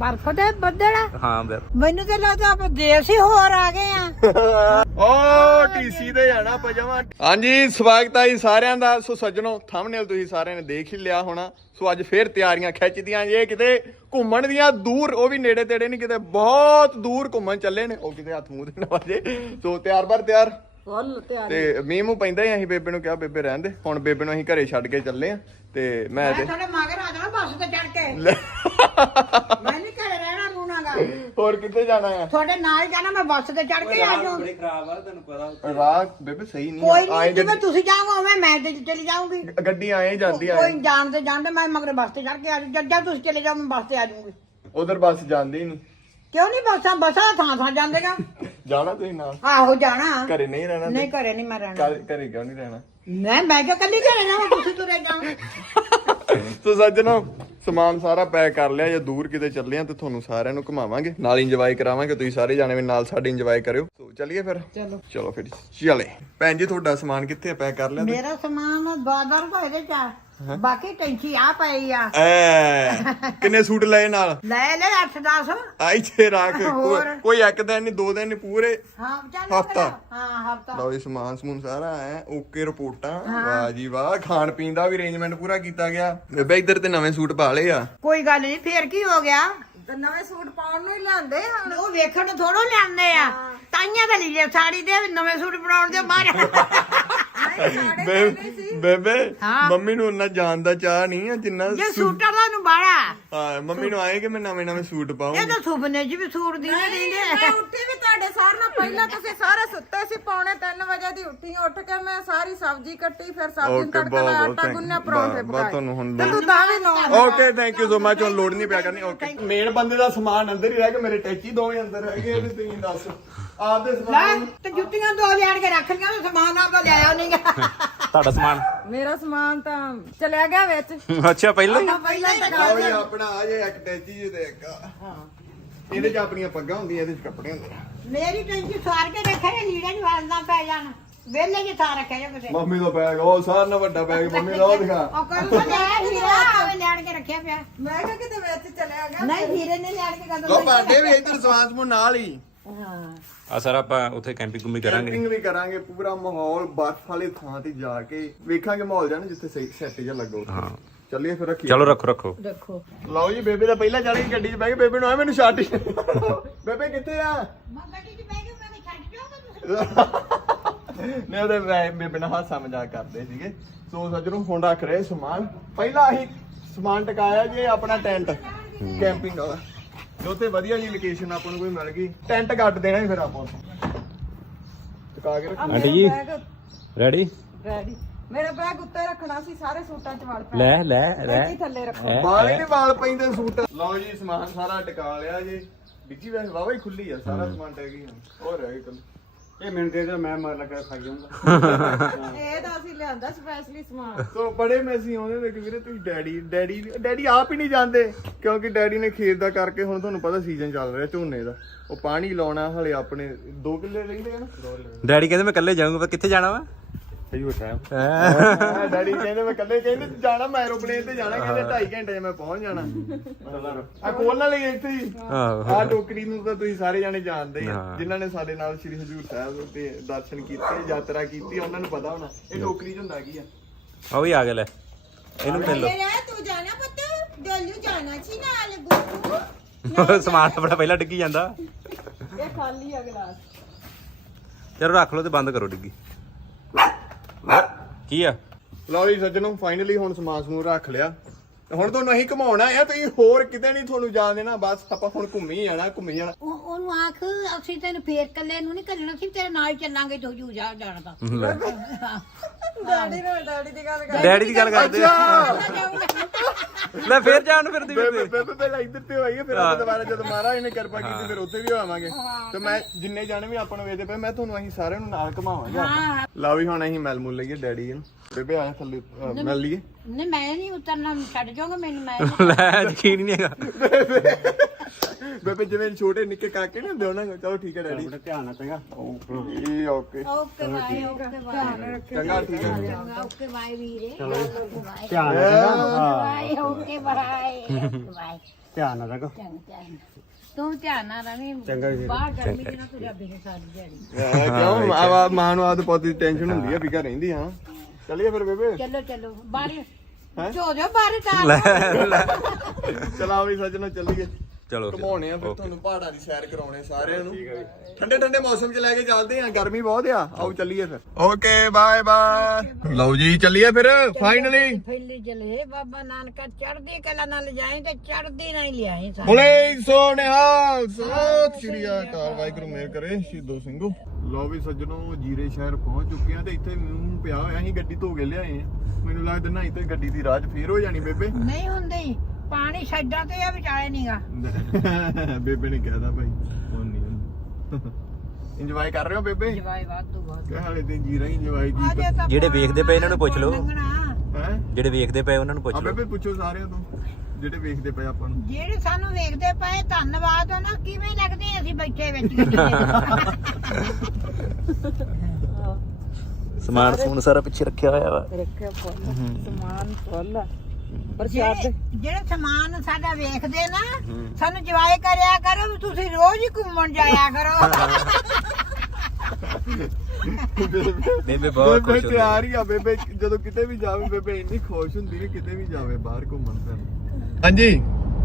ਬਰਫ਼ ਦੇ ਬੱਦਲ ਹਾਂ ਬਿਰ ਮੈਨੂੰ ਤੇ ਲੱਗਦਾ ਆਪਾਂ ਦੇਸ਼ ਹੀ ਹੋਰ ਆ ਗਏ ਆ। ਓ ਟੀਸੀ ਤੇ ਜਾਣਾ ਪਜਾਮਾ ਹਾਂਜੀ ਸਵਾਗਤ ਹੈ ਜੀ ਸਾਰਿਆਂ ਦਾ। ਸੋ ਸੱਜਣੋ ਥੰਬਨੇਲ ਤੁਸੀਂ ਸਾਰਿਆਂ ਨੇ ਦੇਖ ਹੀ ਲਿਆ ਹੋਣਾ। ਸੋ ਅੱਜ ਫੇਰ ਤਿਆਰੀਆਂ ਖਿੱਚਦੀਆਂ ਜੇ ਕਿਤੇ ਘੁੰਮਣ ਦੀਆਂ ਦੂਰ ਉਹ ਵੀ ਨੇੜੇ ਤੇੜੇ ਨਹੀਂ ਕਿਤੇ ਬਹੁਤ ਦੂਰ ਘੁੰਮਣ ਚੱਲੇ ਨੇ। ਉਹ ਕਿਤੇ ਹੱਥ ਮੂੰਹ ਦੇ ਨਾ ਵਾਜੇ। ਸੋ ਤਿਆਰ ਬਰ ਤਿਆਰ? ਫੁੱਲ ਤਿਆਰ। ਤੇ ਮੀਂਹ ਮੂੰਹ ਪੈਂਦਾ ਹੀ ਅਸੀਂ ਬੇਬੇ ਨੂੰ ਕਿਹਾ ਬੇਬੇ ਰਹਿਣ ਦੇ। ਹੁਣ ਬੇਬੇ ਨੂੰ ਅਸੀਂ ਘਰੇ ਛੱਡ ਕੇ ਚੱਲੇ ਆ। ਤੇ ਮੈਂ ਤੇ ਤੁਹਾਡੇ ਮਗਰ ਆ ਜਾਣਾ ਬੱਸ ਤੇ ਚੜ ਕੇ। ਮੈਂ ਨਹੀਂ ਘਰੇ ਰਹਿਣਾ ਨੂਨਾਗਾ ਹੋਰ ਕਿੱਥੇ ਜਾਣਾ ਆ? ਤੁਹਾਡੇ ਨਾਲ ਹੀ ਜਾਣਾ ਮੈਂ ਬੱਸ ਤੇ ਚੜ ਕੇ ਆ ਜਾਊਂ। ਖਰਾਬ ਆ ਤੈਨੂੰ ਪਤਾ ਰਾਹ ਬੇਬੇ ਸਹੀ ਨਹੀਂ ਕੋਈ ਆ। ਆਏਂ ਨਹੀਂ ਜਿਵੇਂ ਤੁਸੀਂ ਜਾਓਗੇ ਉਵੇਂ ਮੈਂ ਤੇ ਚਲੀ ਜਾਊਂਗੀ। ਗੱਡੀ- ਆਏ ਜਾਂਦੀ ਆ ਕੋਈ ਜਾਣਦੇ ਜਾਣਦੇ ਮੈਂ ਮਗਰ ਬੱਸ ਤੇ ਚੜ ਕੇ ਆ ਜਾਊਂ। ਜਦ ਜਦ ਤੁਸੀਂ ਚਲੇ ਜਾਓ ਮੈਂ ਬੱਸ ਤੇ ਆ ਜਾਊਂਗੀ। ਉਧਰ ਬੱਸ ਜਾਂਦੀ ਨਹੀਂ। ਕਿਉਂ ਨਹੀਂ ਬੱਸਾਂ? ਬੱਸਾਂ ਥਾਂ ਥਾਂ ਜਾਂਦੇਗਾ। ਜਾਣਾ ਤੁਸੀਂ ਨਾਲ? ਆਹੋ ਜਾਣਾ। ਘਰੇ ਨਹੀਂ ਰਹਿਣਾ ਨਹੀਂ ਘਰੇ ਨਹੀਂ ਮੈਂ ਰਹਿਣਾ। ਘਰੇ ਘਰੇ ਕਿਉਂ ਨਹੀਂ ਰਹਿਣਾ? ਮੈਂ ਮੈਂ ਕਿਉਂ ਕੱਲੀ ਘਰੇ ਜਾਵਾਂ ਤੁਸੀਂ ਤੁਰੇ ਜਾਓ। ਸੋ ਸੱਜਣੋ ਸਮਾਨ ਸਾਰਾ ਪੈਕ ਕਰ ਲਿਆ ਜੇ ਦੂਰ ਕਿਤੇ ਚੱਲੇ ਆ ਤੇ ਤੁਹਾਨੂੰ ਸਾਰਿਆਂ ਨੂੰ ਘੁਮਾਵਾਂਗੇ ਨਾਲ ਇੰਜੋਏ ਕਰਾਵਾਂਗੇ ਤੁਸੀਂ ਸਾਰੇ ਜਾਣੇ ਵੀ ਨਾਲ ਸਾਡੇ ਇੰਜੋਏ ਕਰਿਓ। ਸੋ ਚੱਲੀਏ ਫਿਰ? ਚਲੋ। ਚਲੋ ਫਿਰ ਚਲੇ। ਭੈਣ ਜੀ ਤੁਹਾਡਾ ਸਮਾਨ ਕਿੱਥੇ ਪੈਕ ਕਰ ਲਿਆ ਮੇਰਾ ਸਮਾਨ ਬਾਜ਼ਾਰ ਦਾ ਇਹਦੇ ਚ। ਬਾਕੀ ਟੈਂਕੀ ਆ ਪਈ ਆ। ਐ ਕਿੰਨੇ ਸੂਟ ਲਏ ਨਾਲ? ਲੈ ਲੈ 8 10 ਆ ਇੱਥੇ ਰੱਖ। ਕੋਈ- ਹੋਰ। ਕੋਈ ਇੱਕ ਦਿਨ ਨਹੀਂ ਦੋ ਦਿਨ ਨਹੀਂ ਪੂਰੇ। ਹਾਂ ਚੱਲ ਹਫ਼ਤਾ। ਹਾਂ ਹਫਤਾ। ਲਓ ਇਹ ਸਮਾਨ ਸਮੂਨ ਸਾਰਾ ਹੈ ਓਕੇ ਰਿਪੋਰਟਾਂ। ਵਾਹ ਜੀ ਵਾਹ ਖਾਣ ਪੀਣ ਦਾ ਵੀ ਅਰੇਂਜਮੈਂਟ ਪੂਰਾ ਕੀਤਾ ਗਿਆ। ਬੇਬੇ ਇੱਧਰ ਤੇ ਨਵੇਂ ਸੂਟ ਪਾ ਲਏ ਆ। ਕੋਈ ਗੱਲ ਨਹੀਂ ਫੇਰ ਕੀ ਹੋ ਗਿਆ? ਤੇ ਨਵੇਂ ਸੂਟ ਪਾਉਣ ਨੂੰ ਹੀ ਲਿਆਂਦੇ ਹੁਣ ਉਹ ਵੇਖਣ ਨੂੰ ਥੋੜੋ ਲਿਆਂਦੇ ਆ। ਤਾਈਆਂ ਤਾਂ ਲੀਲੇ ਸਾੜੀ ਦੇ ਨਵੇਂ ਸੂਟ ਬਣਾਉਣ ਦੇ ਮਾਰੇ ਬੇ- ਬੇਬੇ ਹਾਂ। ਮੰਮੀ ਨੂੰ ਉਹਨਾਂ ਜਾਣ ਦਾ ਚਾਹ ਨਹੀਂ ਆ ਜਿੰਨਾ ਜੇ ਸੂ- ਸੂਟਾਂ ਦਾ ਨੂੰ ਬਾੜਾ ਹਾਂ ਮੰਮੀ ਨੂੰ ਆਏ ਕਿ ਮੈਂ ਨਵੇਂ ਨਵੇਂ ਸੂਟ ਇਹ ਪਾਉਂਗੀ ਤਾਂ ਸੁਪਨੇ ਚ ਵੀ ਸੂਟ ਦੀ ਨਹੀਂ ਮੈਂ ਉੱਠੀ ਵੀ ਤੁਹਾਡੇ ਸਾਰ ਨਾਲ। ਪਹਿਲਾਂ ਤੁਸੀਂ ਸਾਰੇ ਸੁੱਤੇ ਸੀ ਪੌਣੇ 3 ਵਜੇ ਦੀ ਉੱਠੀ ਉੱਠ ਕੇ ਮੈਂ ਸਾਰੀ ਸਬਜ਼ੀ ਕੱਟੀ ਫਿਰ ਸਬਜ਼ੀ ਨੂੰ ਤੜਕਾ ਬਹੁਤ- ਲਾਇਆ ਬਹੁਤ ਆਟਾ ਗੁੰਨਿਆ ਬਹੁਤ- ਪਰੌਂਠੇ ਬਹੁਤ ਪਕਾਏ। ਤੁਹਾਨੂੰ ਹੁਣ ਤੇ ਲੋੜ- ਤੂੰ ਤਾਂ ਵੀ ਨੌ okay thank you so much ਹੁਣ ਲੋਡ ਨਹੀਂ ਪਿਆ ਕਰਨੀ। ਓਕੇ ਮੇਨ ਬੰਦੇ ਦਾ ਸਮਾਨ ਅੰਦਰ ਹੀ ਰਹਿ ਗਿਆ ਮੇਰੇ ਟੈਚੀ ਦੋਵੇਂ ਅੰਦਰ ਰਹਿ ਗਏ ਤੇ ਤੁਸੀਂ ਦੱਸ। ਆਪਦੇ ਲੈ ਸਮਾਨ ਤੇ ਜੁੱਤੀਆਂ ਦੋ ਲਿਆਣ ਕੇ ਰੱਖ ਲਈਆਂ ਤੇ ਸਮਾਨ ਆ ਤਾਂ ਲਿਆਇਆ ਨਹੀਂਗਾ ਤੁਹਾਡਾ ਸਮਾਨ? ਮੇਰਾ ਸਮਾਨ ਤਾਂ ਚਲਿਆ ਗਿਆ ਵਿੱਚ। ਅੱਛਾ ਪਹਿਲਾਂ? ਹੀ ਪਹਿਲਾਂ ਹੀ ਆਓ ਜੀ ਆਪਣਾ ਆ ਜੇ ਇੱਕ ਟੈਚੀ ਜੇ ਤੇ ਇੱਕ ਆ। ਇਹਦੇ ਚ ਆਪਣੀਆਂ ਪੱਗਾਂ ਹੁੰਦੀਆਂ ਇਹਦੇ ਚ ਕੱਪੜੇ ਹੁੰਦੇ ਆ। ਮੇਰੀ ਟੈਂਕੀ ਸਾਰ ਕੇ ਰੱਖਿਆ ਜੇ ਲੀੜੇ ਨੂੰ ਵਾਲਦਾ ਪੈ ਜਾਣ। ਵੇਲੇ ਜੀ ਥਾਂ ਰੱਖਿਆ ਜੇ ਕਿਸੇ ਮੰਮੀ ਦਾ ਬੈਗ ਉਹ ਸਾਰਾ ਨਾਲ ਵੱਡਾ ਬੈਗ ਮੰਮੀ ਦਾ ਉਹ ਦਿਖਾ। ਉਹ ਕੱਲ ਤਾਂ ਲਿਆ ਹੀਰਾ ਆਵੇ ਲੈਣ ਕੇ ਰੱਖਿਆ ਪਿਆ। ਮੈਂ ਕਿਹਾ ਕਿਤੇ ਵਿੱਚ ਚਲਿਆ ਗਿਆ। ਨਹੀਂ ਹੀਰੇ ਨੇ ਲੈਣ ਕੇ ਕਦੋਂ ਲੋ ਬਾਡੇ ਵੀ ਇੱਧਰ ਸਮਾਨ ਸਮੂਨ ਨਾਲ ਹੀ। ਹਾਂ। ਆ ਸਰ ਆਪਾਂ ਉੱਥੇ ਕੈਂਪਿੰਗ ਕੁੰਮੀ ਕਰਾਂਗੇ। ਕੈਂਪਿੰਗ ਵੀ ਕਰਾਂਗੇ ਪੂਰਾ ਮਾਹੌਲ ਬਰਫ ਵਾਲੀ ਥਾਂ ਤੇ ਜਾ ਕੇ ਵੇਖਾਂਗੇ ਮਾਹੌਲ ਜਾਨ ਜਿੱਥੇ ਸਹੀ ਸੈੱਟ ਜਿਹਾ ਲੱਗੋ ਹਾਂ। ਚੱਲੀਏ ਫਿਰ ਰੱਖੀਏ। ਚਲੋ ਰੱਖੋ ਰੱਖੋ। ਦੇਖੋ ਲਓ ਜੀ ਬੇਬੇ ਦਾ ਪਹਿਲਾਂ ਚੜ ਗਈ ਗੱਡੀ 'ਚ ਬਹਿ ਕੇ ਬੇਬੇ ਨੂੰ ਆ ਮੈਨੂੰ ਛੱਡ। ਬੇਬੇ ਕਿੱਥੇ ਆ? ਮੈਂ ਗੱਡੀ 'ਚ ਬਹਿ ਕੇ ਮੈਂ ਛੱਡ ਜਾਊਂਗਾ ਤੁਸੀਂ। ਨੇ ਉਹਦੇ ਵੈ- ਬੇਬੇ ਨਾਲ ਹਾਸਾ ਮਜ਼ਾਕ ਕਰਦੇ ਸੀਗੇ। ਸੋ ਸੱਜਣੋਂ ਹੁਣ ਰੱਖ ਰਹੇ ਸਮਾਨ। ਪਹਿਲਾਂ ਅਸੀਂ ਸਮਾਨ ਟਿਕਾਇਆ ਜੇ ਆਪਣਾ ਟੈਂਟ। ਕੈਂਪਿੰਗ ਵਾਲਾ। ਜੋ ਤੇ ਵਧੀਆ ਜੀ ਲੋਕੇਸ਼ਨ ਆਪਾਂ ਨੂੰ ਕੋਈ ਮਿਲ ਗਈ ਟੈਂਟ ਕੱਟ ਦੇਣਾ ਸੀ ਫਿਰ ਆਪਾਂ ਉੱਥੇ। ਟਿਕਾ ਕੇ ਰੱਖ। ਆਂਟੀ ਜੀ ਰੈਡੀ ਰੈਡੀ ਮੇਰਾ ਬੈਗ ਉੱਤੇ ਰੱਖਣਾ ਸੀ ਸਾਰੇ ਸੂਟਾਂ 'ਚ ਵੜ ਪੈ ਲੈ ਲੈ। ਟੈਂਕੀ ਥੱਲੇ ਰੱਖੋ। ਬਾਲ ਹੀ ਨੀ ਵਾਲ ਪੈਂਦੇ ਸੂਟ। ਲਓ ਜੀ ਸਮਾਨ ਸਾਰਾ ਟਿਕਾ ਲਿਆ ਜੀ। ਡਿੱਗੀ ਵੈਸੇ ਵਾਵਾ ਹੀ ਖੁੱਲੀ ਆ ਸਾਰਾ ਸਮਾਨ ਟਿਕ ਗਿਆ। ਹੋਰ ਰਹਿ ਗਈ ਕੱਲ ਇਹ ਮੈਨੂੰ ਦੇ ਦੇ ਮੈਂ ਮਾਰ ਲੱਗਾ ਖਾਈ ਜਾਊਂਗਾ ਇਹ ਤਾਂ ਅਸੀਂ ਲਿਆਂਦਾ ਸਪੈਸ਼ਲੀ ਸਮਾਨ। ਸੋ ਬੜੇ ਮੈਸੀ ਆਉਂਦੇ ਨੇ ਕਿ ਵੀਰੇ ਤੁਸੀਂ ਡੈਡੀ ਡੈਡੀ ਡੈਡੀ ਆਪ ਹੀ ਨਹੀਂ ਜਾਂਦੇ ਕਿਉਂਕਿ ਡੈਡੀ ਨੇ ਖੇਤ ਦਾ ਕਰਕੇ ਹੁਣ ਤੁਹਾਨੂੰ ਪਤਾ ਸੀਜ਼ਨ ਚੱਲ ਰਿਹਾ ਝੋਨੇ ਦਾ। ਉਹ ਪਾਣੀ ਲਾਉਣਾ ਹਲੇ ਆਪਣੇ 2 ਕਿੱਲੇ ਰਹਿੰਦੇ ਆ ਨਾ? ਡੈਡੀ ਕਹਿੰਦੇ ਮੈਂ ਇਕੱਲੇ ਜਾਊਂਗਾ ਪਰ ਕਿੱਥੇ ਜਾਣਾ ਵਾ? ਸਹੀ ਹਾਂ, ਡੈਡੀ ਕਹਿੰਦੇ ਮੈਂ ਇਕੱਲੇ ਕਹਿੰਦੇ ਜਾਣਾ ਮੈਂ ਐਰੋਪਲੇਨ ਤੇ ਜਾਣਾ ਕਹਿੰਦੇ 2.5 ਘੰਟੇ ਮੈਂ ਪਹੁੰਚ ਜਾਣਾ। ਆ ਕੋਲ ਨਾਲ ਹੀ ਇੱਥੇ ਹੀ। ਆਹੋ। ਆ ਟੋਕਰੀ ਨੂੰ ਤਾਂ ਤੁਸੀਂ ਸਾਰੇ ਜਾਣੇ ਜਾਣਦੇ ਆ। ਜਿਨ੍ਹਾਂ ਨੇ ਸਾਡੇ ਨਾਲ ਸ੍ਰੀ ਹਜੂਰ ਸਾਹਿਬ ਦੇ ਦਰਸ਼ਨ ਕੀਤੇ ਯਾਤਰਾ ਕੀਤੀ ਉਹਨਾਂ ਨੂੰ ਪਤਾ ਹੋਣਾ। ਇਹ ਟੋਕਰੀ 'ਚ ਹੁੰਦਾ ਕੀ ਆ? ਉਹ ਵੀ ਆ ਗਿਆ ਲੈ। ਇਹਨੂੰ ਮਿਲ ਮੇਰਾ ਤੂੰ ਜਾਣਾ ਪੁੱਤ? ਡੋਲੂ ਜਾਣਾ ਸੀ ਨਾਲ ਲਓ ਸਮਾਨ ਆਪਣਾ ਪਹਿਲਾਂ ਡਿੱਗੀ ਜਾਂਦਾ। ਇਹ ਖਾਲੀ ਆ ਗਲਾਸ। ਚਲੋ ਰੱਖ ਲਓ ਤੇ ਬੰਦ ਕਰੋ ਡਿੱਗੀ। ਕੀ ਆ? ਲਓ ਜੀ ਸੱਜਣੋ ਫਾਈਨਲੀ ਹੁਣ ਸਮਾਨ ਸਮੂਹ ਰੱਖ ਲਿਆ। ਤੇ ਹੁਣ ਤੁਹਾਨੂੰ ਅਸੀਂ ਘਮਾਉਣਾ ਆ ਤੁਸੀਂ ਹੋਰ ਕਿਤੇ ਨਹੀਂ ਤੁਹਾਨੂੰ ਜਾਣ ਦੇਣਾ ਬਸ ਆਪਾਂ ਹੁਣ ਘੁੰਮੀ ਜਾਣਾ ਘੁੰਮੀ ਜਾਣਾ। ਉਹਨੂੰ ਆਖ ਅਸੀਂ ਤੈਨੂੰ ਫੇਰ ਕੱਲੇ ਨੂੰ ਨਹੀਂ ਕੱਢਣਾ ਸੀ ਤੇਰੇ ਨਾਲ ਹੀ ਚੱਲਾਂਗੇ ਤੂੰ ਜੂ ਜਾ ਜਾਣਾ ਤਾਂ ਲੈ। ਡੈਡੀ ਨੂੰ ਡੈਡੀ ਦੀ ਗੱਲ ਕਰ ਡੈਡੀ ਦੀ ਗੱਲ ਕਰਦੇ ਆ। ਲੈ ਫੇਰ ਜਾਣ ਨੂੰ ਫਿਰਦੀ ਬੇਬੇ ਬੇਬੇ ਪਹਿਲਾਂ ਇੱਧਰ ਤੇ ਹੋਈਏ ਫਿਰ ਆਪਾਂ ਦੁਬਾਰਾ ਜਦੋਂ ਮਹਾਰਾਜ ਨੇ ਕਿਰਪਾ ਕੀਤੀ ਫਿਰ ਉੱਥੇ ਵੀ ਹੋਵਾਂਗੇ। ਤੇ ਮੈਂ ਜਿੰਨੇ ਜਾਣੇ ਵੀ ਆਪਾਂ ਨੂੰ ਵੇਖਦੇ ਪਏ ਮੈਂ ਤੁਹਾਨੂੰ ਅਸੀਂ ਸਾਰਿਆਂ ਨੂੰ ਨਾਲ ਘਮਾਵਾਂਗੇ। ਲਓ ਵੀ ਹੁਣ ਅਸੀਂ ਮਿਲ ਮੁਲ ਲਈਏ ਡੈਡੀ ਨੂੰ। ਬੇਬੇ ਆਇਆ ਥੱਲੇ ਮਿਲ ਲਈਏ। ਨਹੀਂ ਮੈਂ ਨਹੀਂ ਉਤਰਨਾ ਛੱਡ ਜਾਊਂਗਾ ਮੈਨੂੰ ਮੈਂ ਲੈ ਯਕੀਨ ਨਹੀਂ ਹੈਗਾ। ਬੇਬੇ ਜਿਵੇਂ ਛੋਟੇ ਨਿੱਕੇ ਕਾਕੇ ਨੇ ਹੁੰਦੇ ਉਹਨਾਂ ਕੋਲ ਚਲੋ ਠੀਕ ਹੈ ਡੈਡੀ। ਬੜਾ ਧਿਆਨ ਨਾਲ ਚੰਗਾ? Okay. Okay bye okay bye. ਚੰਗਾ ਠੀਕ ਹੈ। ਚੰਗਾ ਓਕੇ ਬਾਏ ਵੀਰੇ। Okay bye. ਧਿਆਨ ਨਾਲ ਓਕੇ ਬਾਏ। ਬਾਏ। ਧਿਆਨ ਨਾਲ ਰੱਖੋ। ਧਿਆਨ ਧਿਆਨ। ਤੂੰ ਧਿਆਨ ਨਾਲ ਰਵੀਂ। ਬਾਹਰ ਗਰਮੀ ਦੇ ਨਾਲ ਕਿਉਂ? ਮਾਂ ਨੂੰ ਆਦ ਪੋਤੀ ਟੈਨਸ਼ਨ ਹੁੰਦੀ ਆ ਫਿਕਰ ਰਹਿੰਦੀ ਹਾਂ। ਚੱਲੀਏ ਫਿਰ ਬੇਬੇ। ਚਲੋ ਚਲੋ ਬਾਹਰ। ਚੋ ਜਾ ਬਾਹਰ ਤਾਂ ਚਲਾ ਵੀ ਸੱਜਣੋ ਚੱਲੀਏ। ਚਲੋ ਘਮਾਉਣੇ ਆ ਫਿਰ ਤੁਹਾਨੂੰ ਪਹਾੜਾਂ ਦੀ ਸੈਰ ਕਰਾਉਣੇ ਸਾਰਿਆਂ ਨੂੰ। ਠੰਡੇ ਠੰਡੇ ਮੌਸਮ 'ਚ ਲੈ ਕੇ ਚੱਲਦੇ ਆ ਗਰਮੀ ਬਹੁਤ ਆ। ਆਓ ਚੱਲੀਏ ਫਿਰ। Okay bye bye. ਲਓ ਜੀ ਚੱਲੀਏ ਫਿਰ ਫਾਈਨਲੀ ਫੈਲੀ ਚਲੇ ਬਾਬਾ ਨਾਨਕਾ ਚੜਦੀ ਕਲਾ ਨਾਲ ਜਾਏ ਤੇ ਚੜਦੀ ਨਹੀਂ ਲਿਆਏ ਸਾਰੇ ਬੋਲੇ ਸੋਨਿਹਾਲ। ਸਤਿ ਸ਼੍ਰੀ ਅਕਾਲ। ਵਾਹਿਗੁਰੂ ਮੇਰ ਕਰੇ ਸ਼ਹੀਦੋ ਸਿੰਘੋ। ਲਓ ਵੀ ਸੱਜਣੋ ਜੀਰੇ ਸ਼ਹਿਰ ਪਹੁੰਚ ਚੁੱਕੇ ਆ ਤੇ ਇੱਥੇ ਮੂੰਹ ਪਿਆ ਹੋਇਆ ਅਸੀਂ ਗੱਡੀ ਧੋ ਕੇ ਲਿਆਏ ਆ। ਮੈਨੂੰ ਲੱਗਦਾ ਨਾ ਇੱਥੇ ਗੱਡੀ ਦੀ ਰਾਜ ਫੇਰ ਹੋ ਜਾਣੀ ਬੇਬੇ। ਨਹੀਂ ਹੁੰਦੀ। ਪਾਣੀ ਛੱਡਾਂ ਤੇ ਆ ਵਿਚਾਲੇ ਨਹੀਂਗਾ ਬੇਬੇ ਨੇ ਕਹਿਦਾ ਭਾਈ ਹੁਣ ਨਹੀਂ ਇੰਜੋਏ ਕਰ ਰਹੇ ਹੋ ਬੇਬੇ? ਜਵਾਈ ਵਾਧੂ ਵਾਧੂ। ਕਿ ਹਾਲੇ ਤੇ ਜੀਰਾ ਹੀ ਇੰਜੋਏ ਕੀਤਾ ਜਿਹੜੇ ਵੇਖਦੇ ਪਏ ਇਹਨਾਂ ਨੂੰ ਪੁੱਛ ਲਓ। ਹੈ? ਜਿਹੜੇ ਵੇਖਦੇ ਪਏ ਉਹਨਾਂ ਨੂੰ ਪੁੱਛ ਲਓ। ਬੇਬੇ ਪੁੱਛੋ ਸਾਰਿਆਂ ਤੋਂ ਜਿਹੜੇ ਵੇਖਦੇ ਪਏ ਆਪਾਂ ਨੂੰ। ਜਿਹੜੇ ਸਾਨੂੰ ਵੇਖਦੇ ਪਏ ਧੰਨਵਾਦ ਉਹਨਾਂ ਕਿਵੇਂ ਲੱਗਦੇ ਅਸੀਂ ਬੈਠੇ ਵਿੱਚ। ਸਮਾਨ ਸਮੂਨ ਸਾਰਾ ਪਿੱਛੇ ਰੱਖਿਆ ਹੋਇਆ ਵਾ। ਰੱਖਿਆ ਫੁੱਲ ਸਮਾਨ ਫੁੱਲ ਜਿਹੜੇ ਜਿਹੜੇ ਸਮਾਨ ਸਾਡਾ ਵੇਖਦੇ ਨਾ ਸਾਨੂੰ ਜਵਾਏ ਕਰਿਆ ਕਰੋ ਵੀ ਤੁਸੀਂ ਰੋਜ਼ ਹੀ ਘੁੰਮਣ ਜਾਇਆ ਕਰੋ। ਬੇਬੇ ਬਹੁਤ ਬੇਬੇ ਖੁਸ਼ ਹੁੰਦੀ ਤਿਆਰ ਹੀ ਆ ਬੇਬੇ ਜਦੋਂ ਕਿਤੇ ਵੀ ਜਾਵੇ ਬੇਬੇ ਇੰਨੀ ਖੁਸ਼ ਹੁੰਦੀ ਹੈ ਕਿਤੇ ਵੀ ਜਾਵੇ ਬਾਹਰ ਘੁੰਮਣ ਫਿਰਨ। ਹਾਂਜੀ।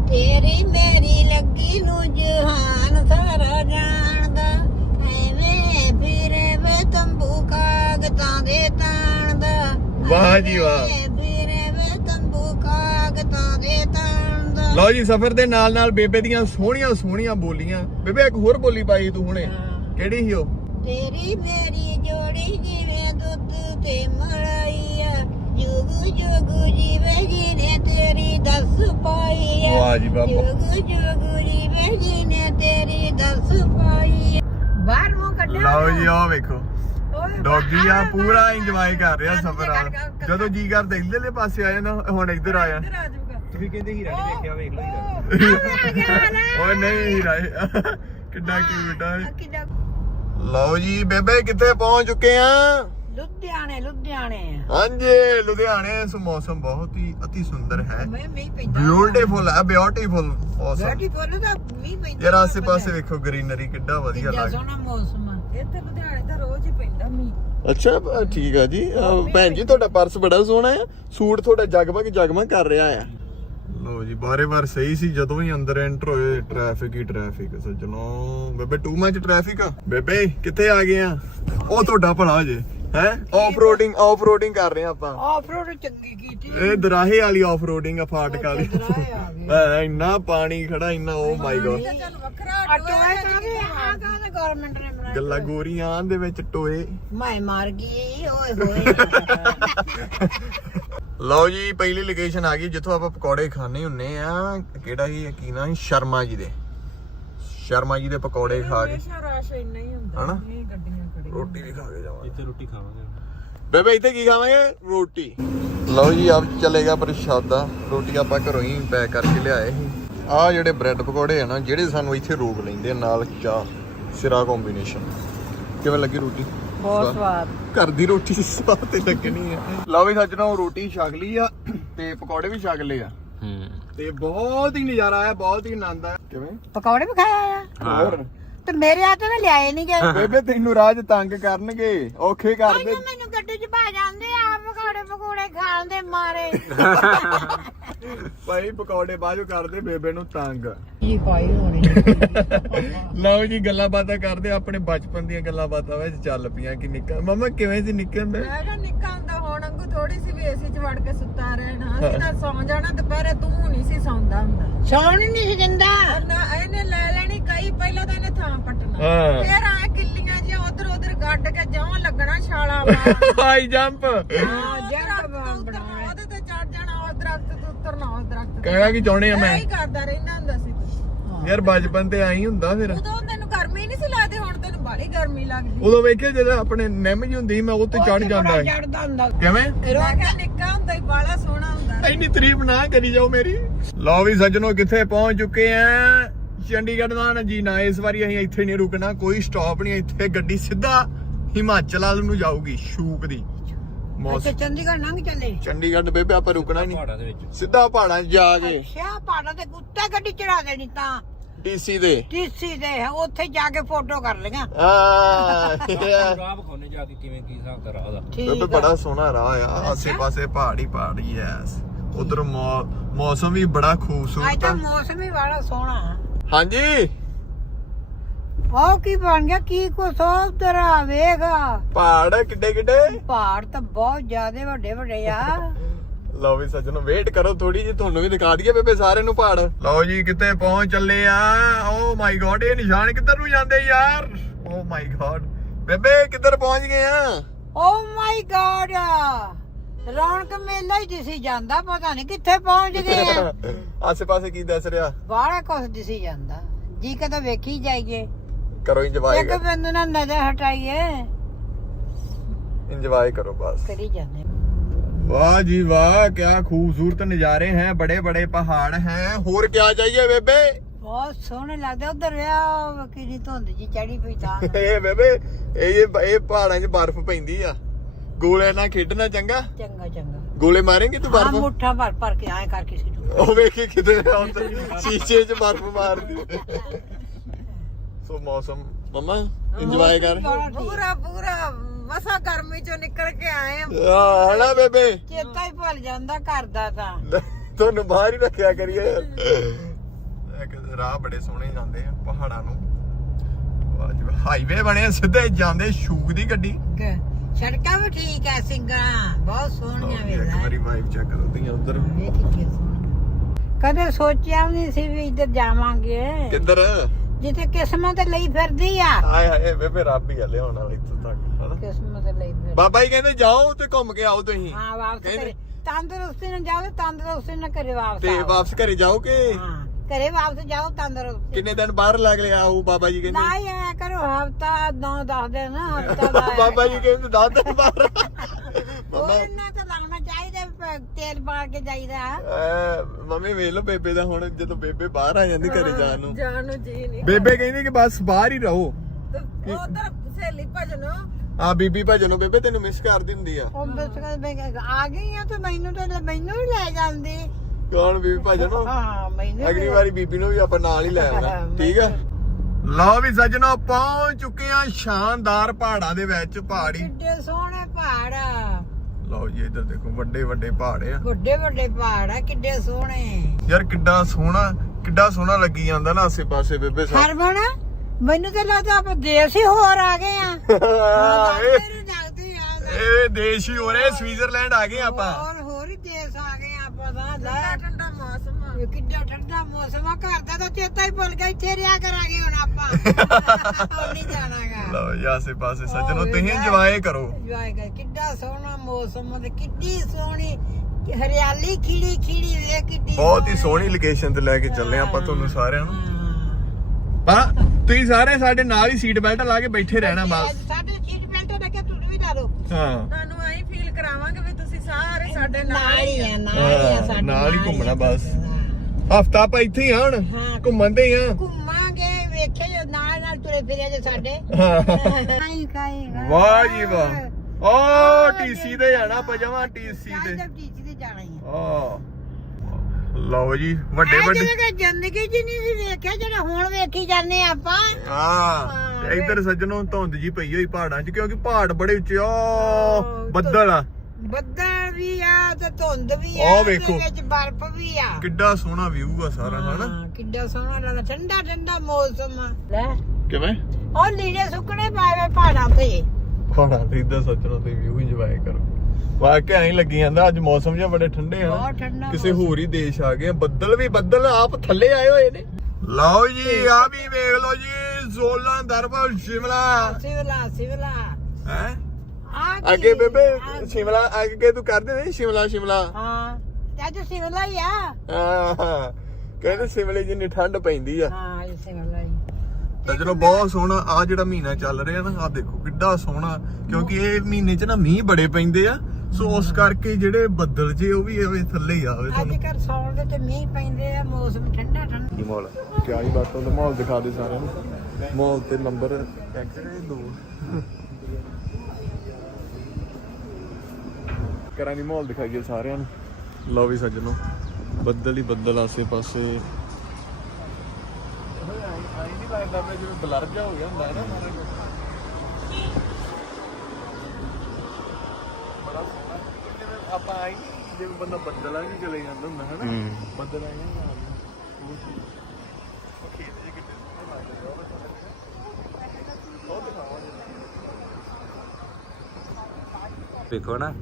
ਤੇਰੀ ਮੇਰੀ ਲੱਗੀ ਨੂੰ ਜਹਾਨ ਸਾਰਾ ਜਾਣਦਾ। ਐਵੇਂ ਫਿਰੇ ਵੇ ਤੰਬੂ ਕਾਗਜ਼ਾਂ ਦੇ ਤਾਣਦਾ। ਵਾਹ ਜੀ ਵਾਹ। ਐਵੇਂ ਦੇ ਲਓ ਜੀ ਸਫ਼ਰ ਦੇ ਨਾਲ ਨਾਲ ਬੇਬੇ ਦੀਆਂ ਸੋਹਣੀਆਂ ਸੋਹਣੀਆਂ ਬੋਲੀਆਂ। ਬੇਬੇ ਇੱਕ ਹੋਰ ਬੋਲੀ ਪਾਈ ਤੂੰ ਹੁਣੇ। ਕਿਹੜੀ ਸੀ ਉਹ? ਤੇਰੀ ਮੇਰੀ ਜੋੜੀ ਜਿਵੇਂ ਦੁੱਧ ਤੇ ਮਲਾਈ ਆ। ਜੁਗ ਜੁਗ ਜੀਵੇ ਜੀ ਨੇ ਤੇਰੀ ਦੱਸ ਪਾਈ ਆ। ਵਾਹ ਜੀ ਵਾਹ। ਜੁਗ ਜੁਗ ਜੀਵੇ ਜੀ ਨੇ ਤੇਰੀ ਦੱਸ ਪਾਈ ਆ। ਬਾਹਰ ਨੂੰ ਕੱਢਿਆ ਲਓ ਜੀ ਆਹ ਵੇਖੋ। ਡੌਗੀ ਆ ਪੂਰਾ। ਇੰਜੋਏ ਕਰ ਰਿਹਾ ਸਫ਼ਰ ਆ। ਜਦੋਂ ਜੀ ਕਰਦਾ ਇਧਰਲੇ ਪਾਸੇ ਆ ਜਾਣਾ ਹੁਣ ਇੱਧਰ ਆ ਜਾ। ਆ ਜਾਊਗਾ ਤੁਸੀਂ ਕਹਿੰਦੇ ਹੀਰਾ ਨਹੀਂ ਦੇਖਿਆ ਵੇਖ ਲਓ ਆ ਗਿਆ ਨਾ ਓਏ ਨਹੀਂ ਹੀਰਾ ਇਹ। ਕਿੱਡਾ ਕਿਊਟ ਆ ਇਹ। ਕਿੱਡਾ ਲਓ ਜੀ ਬੇਬੇ ਕਿੱਥੇ ਪਹੁੰਚ ਚੁੱਕੇ ਆ? ਲੁਧਿਆਣੇ ਲੁਧਿਆਣੇ। ਹਾਂਜੀ ਲੁਧਿਆਣੇ ਇਸ ਮੌਸਮ ਬਹੁਤ ਹੀ ਅਤੀ ਸੁੰਦਰ ਹੈ। ਮੈਂ ਮੀਂਹ ਪੈਂਦਾ ਬਿਊਟੀਫੁਲ ਹੈ ਬਿਊਟੀਫੁਲ ਮੌਸਮ। ਬੈਠੀ ਬੋਲ ਦਾ ਮੀਂਹ ਪੈਂਦਾ ਯਾਰ ਆਸੇ ਪਾਸੇ ਵੇਖੋ ਗ੍ਰੀਨਰੀ ਕਿੱਡਾ ਵਧੀਆ ਕਿੰਨਾ ਲੱਗਦਾ। ਸੋਹਣਾ ਮੌਸਮ ਆ। ਇੱਥੇ ਲੁਧਿਆਣੇ ਤਾਂ ਰੋਜ਼ ਹੀ ਪੈਂਦਾ ਮੀਂਹ। ਅੱਛਾ ਬ- ਠੀਕ ਆ ਜੀ। ਅਹ ਭੈਣ ਜੀ ਤੁਹਾਡਾ ਪਰਸ ਬੜਾ ਸੋਹਣਾ ਆ। ਸੂਟ ਤੁਹਾਡਾ ਜਗਮਗ ਜਗਮਗ ਕਰ ਰਿਹਾ ਆ। ਲੋ ਜੀ ਬਾਰੇ ਵਾਰ ਸਹੀ ਸੀ, ਜਦੋਂ ਹੀ ਅੰਦਰ ਐਂਟਰ ਹੋਏ ਟ੍ਰੈਫਿਕ ਹੀ ਟ੍ਰੈਫਿਕ ਸੱਜਣੋ। ਬੇਬੇ ਟੂ ਮਚ ਟ੍ਰੈਫਿਕ ਆ? ਬੇਬੇ, ਕਿੱਥੇ ਆ ਗਏ ਆ? ਉਹ ਤੁਹਾਡਾ ਭਲਾ ਜੇ। ਹੈ? ਆਫ ਰੋਡਿੰਗ ਆਫ ਰੋਡਿੰਗ ਕਰ ਰਹੇ ਆ ਆਪਾਂ। ਆਫ ਰੋਡ ਚੰਗੀ ਕੀਤੀ। ਇਹ ਦਰਾਹੇ ਵਾਲੀ ਆਫ ਰੋਡਿੰਗ ਆ ਫਾਟਕ ਵਾਲੀ। ਦਰਾਹੇ ਆ ਗਏ ਐ, ਇੰਨਾ ਪਾਣੀ ਖੜਾ ਇੰਨਾ ਓ ਮਾਈ ਗॉड ਚੱਲ ਵੱਖਰਾ ਆਟੋ ਹੈ ਕਾਹਦੇ ਆ? ਕਾਹਦੇ ਗਵਰਨਮੈਂਟ ਨੇ ਬਣਾਇਆ ਗੱਲਾਂ ਗੋਰੀਆਂ ਦੇ ਵਿੱਚ ਟੋਏ। ਮੈਂ ਮਰ ਗਈ ਓਏ ਹੋਏ। ਲਓ ਜੀ ਪਹਿਲੀ ਲੋਕੇਸ਼ਨ ਆ ਗਈ ਜਿੱਥੋਂ ਆਪਾਂ ਪਕੌੜੇ ਖਾਣੇ ਹੁੰਨੇ ਆ। ਕਿਹੜਾ ਹੀ ਯਕੀਨਾ ਸ਼ਰਮਾ ਜੀ ਦੇ। ਸ਼ਰਮਾ ਜੀ ਦੇ ਪਕੌੜੇ ਖਾ ਕੇ। ਹਮੇਸ਼ਾ ਰਸ਼ ਇੰਨਾ ਹੀ ਹੁੰਦਾ ਹਨਾ? ਇਹ ਗੱਡੀਆਂ ਖੜੀ ਰੋਟੀ ਵੀ ਖਾ ਕੇ ਜਾਵਾਂਗੇ। ਇੱਥੇ ਰੋਟੀ ਖਾਵਾਂਗੇ। ਬੇਬੇ ਇੱਥੇ ਕੀ ਖਾਵਾਂਗੇ? ਰੋਟੀ। ਲਓ ਜੀ ਆਪ ਚਲੇਗਾ ਪ੍ਰਸ਼ਾਦਾ। ਰੋਟੀ ਆਪਾਂ ਘਰੋਂ ਹੀ ਪੈਕ ਕਰਕੇ ਲਿਆਏ ਸੀ। ਆਹ ਜਿਹੜੇ ਬ੍ਰੈਡ ਪਕੌੜੇ ਆ ਨਾ ਜਿਹੜੇ ਸਾਨੂੰ ਇੱਥੇ ਰੋਕ ਲੈਂਦੇ ਆ ਨਾਲ ਚਾਹ ਸਿਰਾ ਕੰਬੀਨੇਸ਼ਨ ਕਿਵੇਂ ਲੱਗੀ ਰੋਟੀ? ਬਹੁਤ ਸਵਾਦ। ਘਰ ਦੀ ਰੋਟੀ ਸਵਾਦ ਤੇ ਲੱਗਣੀ ਆ। ਲਓ ਵੀ ਸੱਜਣੋ ਰੋਟੀ ਛਕ ਲਈ ਆ ਤੇ ਪਕੌੜੇ ਵੀ ਛਕ ਲਏ ਆ। ਹੂੰ। ਤੇ ਬਹੁਤ ਹੀ ਨਜ਼ਾਰਾ ਆਇਆ ਬਹੁਤ ਹੀ ਆਨੰਦ ਆਇਆ। ਕਿਵੇਂ? ਪਕੌੜੇ ਵੀ ਖਾਇਆ ਆ? ਹੋਰ? ਤੇ ਮੇਰੇ ਹੱਥ ਨਾਲ ਲਿਆਏ ਨਹੀਂ ਗਏ ਬੇਬੇ ਤੈਨੂੰ ਰਾਜ ਤੰਗ ਕਰਨਗੇ ਔਖੇ ਕਰਦੇ। ਮੈਨੂੰ ਗੱਡੀ 'ਚ ਪਾ ਜਾਂਦੇ ਆ ਪਕੌੜੇ ਪਕੌੜੇ ਖਾਣ ਦੇ ਮਾਰੇ। ਭਾਈ ਪਕੌੜੇ ਬਾਜੋ ਕਰਦੇ ਬੇਬੇ ਨੂੰ ਤੰਗ। ਕੀ ਪਾਈ ਹੋਣੀ? ਲਓ ਜੀ ਗੱਲਾਂ ਬਾਤਾਂ ਕਰਦੇ ਆਪਣੇ ਬਚਪਨ ਦੀਆਂ ਗੱਲਾਂ ਬਾਤਾਂ ਵਿੱਚ ਚੱਲ ਪਈਆਂ ਕਿ ਨਿੱਕਾ। ਮਮਾ ਕਿਵੇਂ ਸੀ ਨਿੱਕੇ ਹੁੰਦੇ ਮੈਂ ਕਿਹਾ ਨਿੱਕਾ ਹੁੰਦਾ ਹੁਣ ਅੰਗੂ ਥੋੜੀ ਸੀ ਵੀ ਏਸੀ 'ਚ ਵੜ ਕੇ ਸੁੱਤਾ ਰਹਿਣਾ। ਅਸੀਂ ਤਾਂ ਸੌਂ ਜਾਣਾ ਦੁਪਹਿਰੇ ਤੂੰ ਨਹੀਂ ਸੀ ਸੌਂਦਾ ਹੁੰਦਾ। ਸੌਣ ਹੀ ਨਹੀਂ ਸੀ ਦਿੰਦਾ। ਪਰ ਨਾ ਇਹਨੇ ਲੈ ਲੈਣੀ ਕਈ ਪਹਿਲਾਂ ਤਾਂ ਇਹਨੇ ਥਾਂ ਪਟਣਾ। ਹਾਂ। ਫੇਰ ਆ ਕਿੱਲੀਆਂ ਜਿਹਾ ਉਧਰ ਉਧਰ ਗੱਡ ਕੇ ਜਮਾਂ ਲੱਗਣਾ ਛਾਲਾ ਮਾਰਨ। High jump. ਹਾਂ। ਦਰਖਤ ਜੰਗ ਤੋਂ ਉਤਰਨਾ, ਉਹਦੇ ਤੇ ਚੜ ਜਾਣਾ ਉਹ ਦਰਖਤ ਤੋਂ ਉਤਰਨਾ ਉਹ ਦਰਖਤ ਤੇ। ਕਹਿਣਾ ਕੀ ਚਾਹੁੰਦੇ ਆ ਮੈਂ ਇਹੀ ਕਰਦਾ ਰਹਿੰਦਾ ਹੁੰਦਾ ਸੀ। ਤੂੰ ਯਾਰ ਬਚਪਨ ਤੇ ਆਈ ਹੁੰਦਾ ਫਿਰ। ਉਦੋਂ ਤੈਨੂੰ ਗਰਮੀ ਨਹੀਂ ਸੀ ਲੱਗਦੀ ਹੁਣ ਤੈਨੂੰ ਬਾਹਲੀ ਗਰਮੀ ਲੱਗਦੀ। ਉਦੋਂ ਵੇਖਿਆ ਜਦੋਂ ਆਪਣੇ ਨਿੰਮ ਜੀ ਹੁੰਦੀ ਸੀ, ਮੈਂ ਉਹ ਤੇ ਚੜ ਜਾਂਦਾ ਸੀ। ਚੜਦਾ ਹੁੰਦਾ ਕਿਵੇਂ? ਮੈਂ ਕਿਹਾ ਨਿੱਕਾ ਹੁੰਦਾ ਹੀ ਬਾਲਾ ਸੋਹਣਾ ਹੁੰਦਾ ਇੰਨੀ ਤਾਰੀਫ ਨਾ ਕਰੀ ਜਾਓ ਮੇਰੀ। ਲਓ ਵੀ ਸੱਜਣੋ ਕਿੱਥੇ ਪਹੁੰਚ ਚੁੱਕੇ ਆ? ਚੰਡੀਗੜ੍ਹ ਦਾ ਨਾ ਜੀ ਨਾ ਇਸ ਵਾਰੀ ਅਸੀਂ ਇੱਥੇ ਨਹੀਂ ਰੁਕਣਾ ਕੋਈ ਸਟਾਪ ਨਹੀਂ ਇੱਥੇ ਗੱਡੀ ਸਿੱਧਾ ਹਿਮਾਚਲ ਵੱਲ ਨੂੰ ਜਾਊਗੀ ਸ਼ੂਕ ਦੀ। ਅੱਛਾ ਮੌਸਮ ਚੰਡੀਗੜ੍ਹ ਲੰਘ ਚੱਲੇ। ਚੰਡੀਗੜ੍ਹ ਬੇਬੇ ਆਪਾਂ ਰੁਕਣਾ ਨਹੀਂ ਪਹਾੜਾਂ ਦੇ ਵਿੱਚ। ਸਿੱਧਾ ਪਹਾੜਾਂ 'ਚ ਜਾ ਕੇ। ਅੱਛਾ ਪਹਾੜਾਂ ਤੇ ਕੁੱਤੇ ਗੱਡੀ ਚੜਾ ਦੇਣੀ ਤਾਂ। ਡੀਸੀ ਦੇ। ਟੀਸੀ ਦੇ ਉੱਥੇ ਜਾ ਕੇ ਫੋਟੋ ਕਰ ਲਈਆਂ। ਆ ਰਾਹ ਵਿਖਾਉਣੇ ਜਾ ਕੇ ਕਿਵੇਂ ਕੀ ਹਿਸਾਬ ਦਾ ਰਾਹ ਦਾ। ਬੇਬੇ ਠੀਕ ਬੜਾ ਸੋਹਣਾ ਰਾਹ ਆ। ਆਸੇ ਪਾਸੇ ਪਹਾੜੀ ਪਹਾੜੀ ਐ। ਉਧਰ ਮੌਸਮ ਵੀ ਬੜਾ ਅੱਜ ਖੂਬਸੂਰਤ ਤਾਂ ਆ। ਮੌਸਮ ਹੀ ਬੜਾ ਸੋਹਣਾ। ਹਾਂਜੀ? ਆਹ ਕੀ ਬਣ ਗਿਆ? ਕੀ ਕੁਛ ਉਧਰ ਆਵੇਗਾ ਪਹਾੜ ਕਿੱਡੇ ਕਿੱਡੇ? ਪਹਾੜ ਤਾਂ ਬਹੁਤ ਜ਼ਿਆਦੇ ਵੱਡੇ ਵੱਡੇ ਆ। ਲਓ ਵੀ ਸੱਜਣੋ ਵੇਟ ਕਰੋ ਥੋੜੀ ਜੀ ਤੁਹਾਨੂੰ ਵੀ ਦਿਖਾ ਦਈਏ ਬੇਬੇ ਸਾਰਿਆਂ ਨੂੰ ਪਹਾੜ। ਲਓ ਜੀ ਕਿਤੇ ਪਹੁੰਚ ਚੱਲੇ ਆ? ਓ ਮਾਈ ਗੋਡ ਇਹ ਨਿਸ਼ਾਨ ਕਿੱਧਰ ਨੂੰ ਜਾਂਦੇ ਯਾਰ? ਓ ਮਾਈ ਗੋਡ ਬੇਬੇ ਕਿੱਧਰ ਪਹੁੰਚ ਗਏ ਆ? ਓ ਮਾਈ ਗੋਡ ਰੌਣਕ ਮੇਲਾ ਹੀ ਦਿਸੀ ਜਾਂਦਾ ਪਤਾ ਨਹੀਂ ਕਿੱਥੇ ਪਹੁੰਚ ਗਏ ਆ। ਆਸੇ ਪਾਸੇ ਕੀ ਦੱਸ ਰਿਹਾ? ਬਾਹਲਾ ਕੁਝ ਦਿਸੀ ਜਾਂਦਾ। ਜੀ ਕਦੋਂ ਵੇਖੀ ਜਾਈਏ। ਕਰੋ ਇੰਜੋਏ ਇੱਕ ਬਿੰਦ ਨਾਲ ਨਜ਼ਰ ਹਟਾਈਏ। ਇੰਜੋਏ ਕਰੋ ਬਸ। ਕਰੀ ਜਾਂਦੇ। ਵਾਹ ਜੀ ਵਾਹ ਕੀ ਖੂਬਸੂਰਤ ਨਜ਼ਾਰੇ ਹੈ ਬੜੇ ਬੜੇ ਪਹਾੜ ਹੈ। ਹੋਰ ਕੀ ਚਾਹੀਏ ਬੇਬੇ? ਬਹੁਤ ਸੋਹਣੇ ਲੱਗਦੇ ਉਧਰ ਆ ਕਿਹਦੀ ਧੁੰਦ ਜੀ ਚੜੀ ਪਈ ਤਾਂ। ਇਹ ਬੇਬੇ ਇਹ ਇਹ ਪਹਾੜਾਂ 'ਚ ਬਰਫ਼ ਪੈਂਦੀ ਆ। ਗੋਲੇ ਨਾਲ ਖੇਡਣਾ ਚੰਗਾ? ਚੰਗਾ ਚੰਗਾ। ਗੋਲੇ ਮਾਰੇਂਗੇ ਤੂੰ ਬਰਫ਼? ਮੁੱਠਾ ਭਰ ਭਰ ਕੇ ਆਏ ਕਰਕੇ ਸਿੱਟੂ ਉਹ ਵੇਖੀ ਕਿਤੇ ਸ਼ੀਸ਼ੇ 'ਚ ਬਰਫ਼ ਮਾਰਦੀ। ਸੋ ਮੌਸਮ ਮਮਾ ਇੰਜੋਏ ਕਰ। ਪੂਰਾ ਪੂਰਾ ਮਸਾ ਗਰਮੀ ਚੋਂ ਨਿਕਲ ਕੇ ਆਏ ਆ। ਹਣਾ ਬੇਬੇ? ਚੇਤਾ ਹੀ ਭੁੱਲ ਜਾਂਦਾ ਘਰ ਦਾ ਤਾਂ। ਤੁਹਾਨੂੰ ਬਾਹਰ ਹੀ ਰੱਖਿਆ ਕਰੀਏ। ਇੱਕ ਰਾਹ ਬੜੇ ਸੋਹਣੇ ਜਾਂਦੇ ਆ ਪਹਾੜਾਂ ਨੂੰ। ਹਾਈਵੇ ਬਣੇ ਸਿੱਧੇ ਜਾਂਦੇ ਸ਼ੂਕ ਦੀ ਗੱਡੀ। ਸੜਕਾਂ ਵੀ ਠੀਕ ਐ ਸਿੰਘਾਂ ਬਹੁਤ ਸੋਹਣੀਆਂ ਇੱਕ ਵੇਲਾ ਵਾਰੀ ਵਾਈਬ ਚੈੱਕ ਕਰੋ ਤੀ ਉਧਰ। ਕਦੇ ਸੋਚਿਆ ਵੀ ਨਹੀਂ ਸੀ ਵੀ ਇੱਧਰ ਜਾਵਾਂਗੇ। ਕਿੱਧਰ? ਜਿੱਥੇ ਕਿਸਮਤ ਲਈ ਫਿਰਦੀ ਆ। ਹਾਏ ਹਾਏ ਬੇਬੇ ਰੱਬ ਹੀ ਆ ਲਿਆਉਣ ਵਾਲਾ ਇੱਥੋਂ ਤੱਕ ਹਨਾ? ਕਿਸਮਤ ਲਈ ਫਿਰਦੀ। ਬਾਬਾ ਜੀ ਕਹਿੰਦੇ ਜਾਓ ਤੇ ਘੁੰਮ ਕੇ ਆਓ ਤੁਸੀਂ। ਹਾਂ ਵਾਪਸ ਕਹਿੰਦੇ- ਕਰੇ ਤੰਦਰੁਸਤੀ ਨਾਲ ਜਾਓ ਤੰਦਰੁਸਤੀ ਨਾਲ ਘਰੇ ਵਾਪਸ ਤੇ ਆਓ। ਵਾਪਸ ਘਰੇ ਜਾਓ ਕਿ ਹਾਂ। ਘਰੇ ਵਾਪਸ ਜਾਓ ਤੰਦਰੁਸਤੀ ਕਿੰਨੇ ਦਿਨ ਬਾਹਰ ਲੱਗ ਲਿਆ ਆਓ ਬਾਬਾ ਜੀ ਕਹਿੰਦੇ? ਨਾ ਹੀ ਆਇਆ ਕਰੋ ਹਫਤਾ ਨੌ ਦਸ ਦਿਨ ਹਫਤਾ ਦਾ ਬਾਬਾ ਜੀ ਕਹਿੰਦੇ ਦਸ ਦਿਨ ਬਾਹਰ। ਹੋਰ ਮਮਾ ਇੰਨਾ ਤਾਂ ਲਾਉਣਾ ਚਾਹੀਦਾ ਪ- ਤੇਲ ਪਾ ਕੇ ਜਾਈਦਾ। ਐ, ਮੰਮੀ ਵੇਖ ਲਓ ਬੇਬੇ ਦਾ ਹੁਣ ਜਦੋਂ ਬੇਬੇ ਬਾਹਰ ਆ ਜਾਂਦੀ ਘਰੇ ਜਾਣ ਨੂੰ। ਜਾਣ ਨੂੰ ਜੀ ਨਹੀਂ ਬੇਬੇ ਕਹਿੰਦੀ ਕਿ ਬਸ ਬਾਹਰ ਹੀ ਰਹੋ। ਉਧਰ ਸਹੇਲੀ ਭਜਨ। ਆ ਬੀਬੀ ਭਜਨੋ ਬੇਬੇ ਤੈਨੂੰ ਮਿਸ ਕਰਦੀ ਹੁੰਦੀ ਆ। ਉਹ ਗਈ ਆ ਤੇ ਮੈਨੂੰ ਤਾਂ ਮੈਨੂੰ ਲੈ ਜਾਂਦੀ। ਕੌਣ ਬੀਬੀ ਭਜਨੋ ਹਾਂ ਮੈਨੂੰ ਅਗਲੀ ਵਾਰੀ ਬੀਬੀ ਨੂੰ ਵੀ ਆਪਾਂ ਨਾਲ ਹੀ ਲੈ ਆਉਣਾ। ਠੀਕ ਆ? ਲਓ ਵੀ ਸੱਜਣੋ ਪਹੁੰਚ ਚੁੱਕੇ ਆ ਸ਼ਾਨਦਾਰ ਪਹਾੜਾਂ ਦੇ ਵਿੱਚ ਪਹਾੜੀ। ਕਿੱਡੇ ਸੋਹਣੇ ਪਹਾੜ ਆ। ਲਓ ਜੀ ਇੱਧਰ ਦੇਖੋ ਵੱਡੇ ਵੱਡੇ ਪਹਾੜ ਆ। ਵੱਡੇ ਵੱਡੇ ਪਹਾੜ ਆ ਕਿੱਡੇ ਸੋਹਣੇ। ਯਾਰ ਕਿੱਡਾ ਸੋਹਣਾ ਕਿੱਡਾ ਸੋਹਣਾ ਲੱਗੀ ਜਾਂਦਾ ਨਾ ਆਸੇ ਪਾਸੇ ਬੇਬੇ ਸਾ ਹਰਮਨ ਮੈਨੂੰ ਤਾਂ ਲੱਗਦਾ ਆਪਾਂ ਦੇਸ਼ ਹੀ ਹੋਰ ਆ ਗਏ ਆ। ਇਹ ਦੇਸ਼ ਹੀ ਹੋ ਰਿਹਾ ਸਵਿਟਜ਼ਰਲੈਂਡ ਆ ਗਏ ਆਪਾਂ। ਹੀ ਆ ਗਏ ਆ ਆਪਾਂ ਤਾਂ ਲੈ ਠੰਡਾ ਮੌਸਮ ਆ। ਇਹ ਕਿੱਡਾ ਠੰਡਾ ਮੌਸਮ ਆ ਘਰ ਦਾ ਤਾਂ ਚੇਤਾ ਹੀ ਭੁੱਲ ਗਿਆ ਇੱਥੇ ਰਿਆ ਕਰਾਂਗੇ ਹੁਣ ਆਪਾਂ। ਹੁਣ ਨਹੀਂ ਜਾਣਾਗਾ। ਲਓ ਜੀ ਆਸੇ ਪਾਸੇ ਸੱਜਣੋ ਤੁਸੀਂ ਇੰਜੋਏ ਕਰੋ। ਇੰਜੋਏ ਕਰ। ਕਿੱਡਾ ਸੋਹਣਾ ਮੌਸਮ ਤੇ ਕਿੱਡੀ ਸੋਹਣੀ ਹਰਿਆਲੀ ਖਿੜੀ ਖਿੜੀ ਵੇ ਕਿੱਡੀ ਬਹੁਤ ਹੀ ਸੋਹਣੀ। ਲੋਕੇਸ਼ਨ ਤੇ ਲੈ ਕੇ ਚੱਲੇ ਆਪਾਂ ਤੁਹਾਨੂੰ ਸਾਰਿਆਂ ਨੂੰ। ਤੁਸੀਂ ਸਾਰੇ ਸਾਡੇ ਨਾਲ ਹੀ ਸੀਟ ਬੈਲਟ ਲਾ ਕੇ ਬੈਠੇ ਰਹਿਣਾ ਅੱਜ ਬਸ। ਸਾਡੇ ਸੀਟ ਬੈਲਟ ਲੱਗਿਆ ਤੁਸੀਂ ਵੀ ਲਾ ਲਓ। ਹਾਂ ਤੁਹਾਨੂੰ ਐਂ ਫੀਲ ਕਰਾਵਾਂਗੇ ਵੀ ਤੁਸੀਂ ਸਾਰੇ ਸਾਡੇ ਨਾਲ ਹੀ ਆ। ਨਾਲ ਹੀ ਆ ਹਾਂ, ਸਾਡੇ ਨਾਲ ਹੀ ਆ ਘੁੰਮਣਾ ਬਸ। ਹਾਂ। ਹਫਤਾ ਆਪਾਂ ਇੱਥੇ ਹੀ ਆ ਹੁਣ ਹਾਂ। ਘੁੰਮਣ ਦੇ ਹੀ ਆ। ਘੁੰਮਾਂਗੇ ਵੇਖੇ ਜੋ ਨਾਲ ਨਾਲ ਤੁਰੇ ਫਿਰੇ ਜੇ ਸਾਡੇ। ਹਾਂ। ਕਾਈ ਕਾਈ ਵਾਹ ਜੀ ਵਾਹ। ਓ ਟੀਸੀ ਤੇ ਜਾਣਾ ਆਪਾਂ ਜਮਾ ਟੀਸੀ ਤੇ। ਤੇ ਟੀਚੀ ਤੇ ਜਾਣਾ ਹੀ ਆ। ਆ ਲਓ ਜੀ ਵੱਡੇ ਇਹ ਵੱਡੇ। ਜਿਹੜਾ ਕਿ ਜ਼ਿੰਦਗੀ 'ਚ ਨਹੀਂ ਸੀ ਵੇਖਿਆ ਜਿਹੜਾ ਹੁਣ ਵੇਖੀ ਜਾਂਦੇ ਆਪਾਂ। ਹਾਂ ਤੇ ਇੱਧਰ ਸੱਜਣੋਂ ਧੁੰਦ ਜੀ ਪਈ ਹੋਈ ਪਹਾੜਾਂ 'ਚ ਕਿਉਂਕਿ ਪਹਾੜ ਬੜੇ ਉੱਚੇ ਆ ਬੱਦਲ ਆ। ਬੱਦਲ ਵੀ ਆ ਤੇ ਧੁੰਦ ਵੀ ਆ ਆਹ ਵੇਖੋ। ਵਿੱਚ ਬਰਫ਼ ਵੀ ਆ। ਕਿੱਡਾ ਸੋਹਣਾ ਵਿਊ ਆ ਸਾਰਾ ਹਨਾ? ਹਾਂ, ਕਿੱਡਾ ਸੋਹਣਾ ਲੱਗਦਾ ਠੰਡਾ ਠੰਡਾ ਮੌਸਮ ਆ। ਲੈ। ਕਿਵੇਂ? ਉਹ ਲੀੜੇ ਸੁੱਕਣੇ ਪਾਏ ਵੇ ਪਹਾੜਾਂ ਤੇ। ਪਹਾੜਾਂ ਤੇ ਇੱਧਰ ਸੱਜਣੋਂ ਤੇ ਵਿਊ ਇੰਜੋਏ ਕਰੋ। ਵਾਕਿਆ ਐਂ ਲੱਗੀ ਜਾਂਦਾ ਅੱਜ ਮੌਸਮ ਜਿਹਾ ਬੜੇ ਠੰਡੇ ਆ। ਬਹੁਤ ਠੰਡਾ ਕਿਸੇ ਹੋਰ ਹੀ ਦੇਸ਼ ਆ ਗਏ ਆ। ਬੱਦਲ ਵੀ ਬੱਦਲ ਆਪ ਥੱਲੇ ਆਏ ਹੋਏ ਨੇ। ਲਓ ਜੀ ਆ। ਵੀ ਵੇਖ ਲਓ ਜੀ ਜ਼ੋਲਾਂ ਦਰਬਾਰ ਸ਼ਿਮਲਾ। ਸਿਵਲਾ ਸਿਵਲਾ। ਹੈ? ਆ ਅੱਗੇ ਬੇਬੇ ਸ਼ਿਮਲਾ ਅੱਗੇ ਤੂੰ ਕਰਦੇ ਨਹੀਂ ਸ਼ਿਮਲਾ ਸ਼ਿਮਲਾ? ਹਾਂ ਤੇ ਅੱਜ ਸ਼ਿਮਲਾ ਹੀ ਆ। ਹਾਂ ਕਹਿੰਦੇ ਸ਼ਿਮਲੇ ਜਿੰਨੀ ਠੰਡ ਪੈਂਦੀ ਆ। ਹਾਂ ਇਹ ਸ਼ਿਮਲਾ ਹੀ। ਸੋਹਣਾ ਆ ਜਿਹੜਾ ਮਹੀਨਾ ਚੱਲ ਰਿਹਾ ਨਾ ਆ ਦੇਖੋ ਕਿੱਡਾ ਸੋਹਣਾ ਕਿਉਂਕਿ ਇਹ ਮਹੀਨੇ 'ਚ ਨਾ ਮੀਂਹ ਬੜੇ ਪੈਂਦੇ ਆ। ਸੋ ਉਸ ਕਰਕੇ ਜਿਹੜੇ ਬੱਦਲ ਜੇ ਉਹ ਵੀ ਐਵੇਂ ਥੱਲੇ ਹੀ ਆਵੇ ਅੱਜ ਕੱਲ ਸੌਣ ਦੇ ਤੇ ਮੀਂਹ ਪੈਂਦੇ ਆ ਮੌਸਮ ਠੰਡਾ ਠੰਡਾ। ਕੀ ਮਾਹੌਲ ਕਿਆ ਹੀ ਬਾਤ ਦਾ ਮਾਹੌਲ ਦਿਖਾ ਦੇ ਸਾਰਿਆਂ ਨੂੰ। ਮਾਹੌਲ ਤੇ ਨੰਬਰ ਐਕਸਰੇ 2 ਕਰਾਂਗੇ ਮਾਹੌਲ ਦਿਖਾਈਏ ਸਾਰਿਆਂ ਨੂੰ। ਲਓ ਵੀ ਸੱਜਣੋ, ਬੱਦਲ ਹੀ ਬੱਦਲ ਆਸੇ ਪਾਸੇ। ਜਿਵੇਂ ਬੰਦਾ ਬੱਦਲਾਂ ਚਲੇ ਜਾਂਦਾ ਦੇਖੋ ਨਾ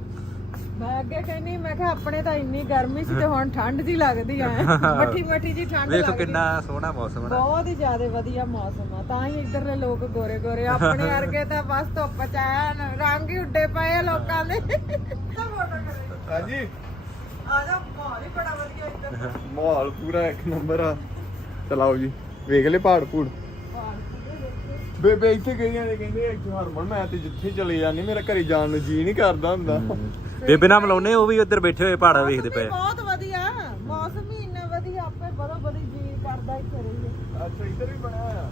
ਮੈਂ ਅੱਗੇ ਕਹਿੰਨੀ ਮੈਂ ਕਿਹਾ ਆਪਣੇ ਤਾਂ ਇੰਨੀ ਗਰਮੀ ਸੀ ਤੇ ਹੁਣ ਠੰਡ ਜੀ ਲੱਗਦੀ ਆ। ਮੱਠੀ ਮੱਠੀ ਜੀ ਠੰਡ ਵੇਖੋ ਲੱਗਦੀ। ਕਿੰਨਾ ਸੋਹਣਾ ਮੌਸਮ ਹੈ ਨਾ। ਬਹੁਤ ਹੀ ਜ਼ਿਆਦਾ ਵਧੀਆ ਮੌਸਮ ਆ। ਤਾਂ ਹੀ ਇੱਧਰਲੇ ਲੋਕ ਗੋਰੇ ਗੋਰੇ ਆਪਣੇ ਵਰਗੇ ਤਾਂ ਬਸ ਧੁੱਪ ਚ ਆਇਆ ਨਾ, ਰੰਗ ਹੀ ਉੱਡੇ ਪਏ ਆ ਲੋਕਾਂ ਦੇ। ਤਾਂ ਫੋਟੋ ਕਰੇ ਹਾਂਜੀ। ਆ ਜਾ ਮਾਹੌਲ ਹੀ ਬੜਾ ਵਧੀਆ ਇੱਧਰ ਮਾਹੌਲ ਪੂਰਾ ਇੱਕ ਨੰਬਰ ਆ। ਚਲਾਓ ਜੀ। ਵੇਖ ਲੈ ਪਹਾੜ ਪੂੜ। ਬੇਬੇ ਇੱਥੇ ਗਈਆਂ ਨੇ ਕਹਿੰਦੇ ਇੱਥੇ ਹਰਮਨ ਮੈਂ ਤੇ ਜਿੱਥੇ ਚਲੇ ਜਾਂਦੀ ਮੇਰਾ ਘਰੇ ਜਾਣ ਨੂੰ ਜੀ ਨਹੀਂ ਕਰਦਾ ਹੁੰਦਾ। ਬੇਬੇ ਨਾਲ ਮਲਾਉਨੇ ਉਹ ਵੀ ਉੱਧਰ ਬੈਠੇ ਹੋਏ ਪਹਾੜਾ ਵੇਖਦੇ ਪਏ। ਬਹੁਤ ਵਧੀਆ ਮੌਸਮ ਹੀ ਇੰਨਾ ਵਧੀਆ ਆਪੇ ਬੜਾ ਬੜੀ ਜੀ ਕਰਦਾ ਇੱਥੇ ਰਹੀਏ। ਅੱਛਾ ਇੱਧਰ ਵੀ ਬਣਿਆ ਹੋਇਆ?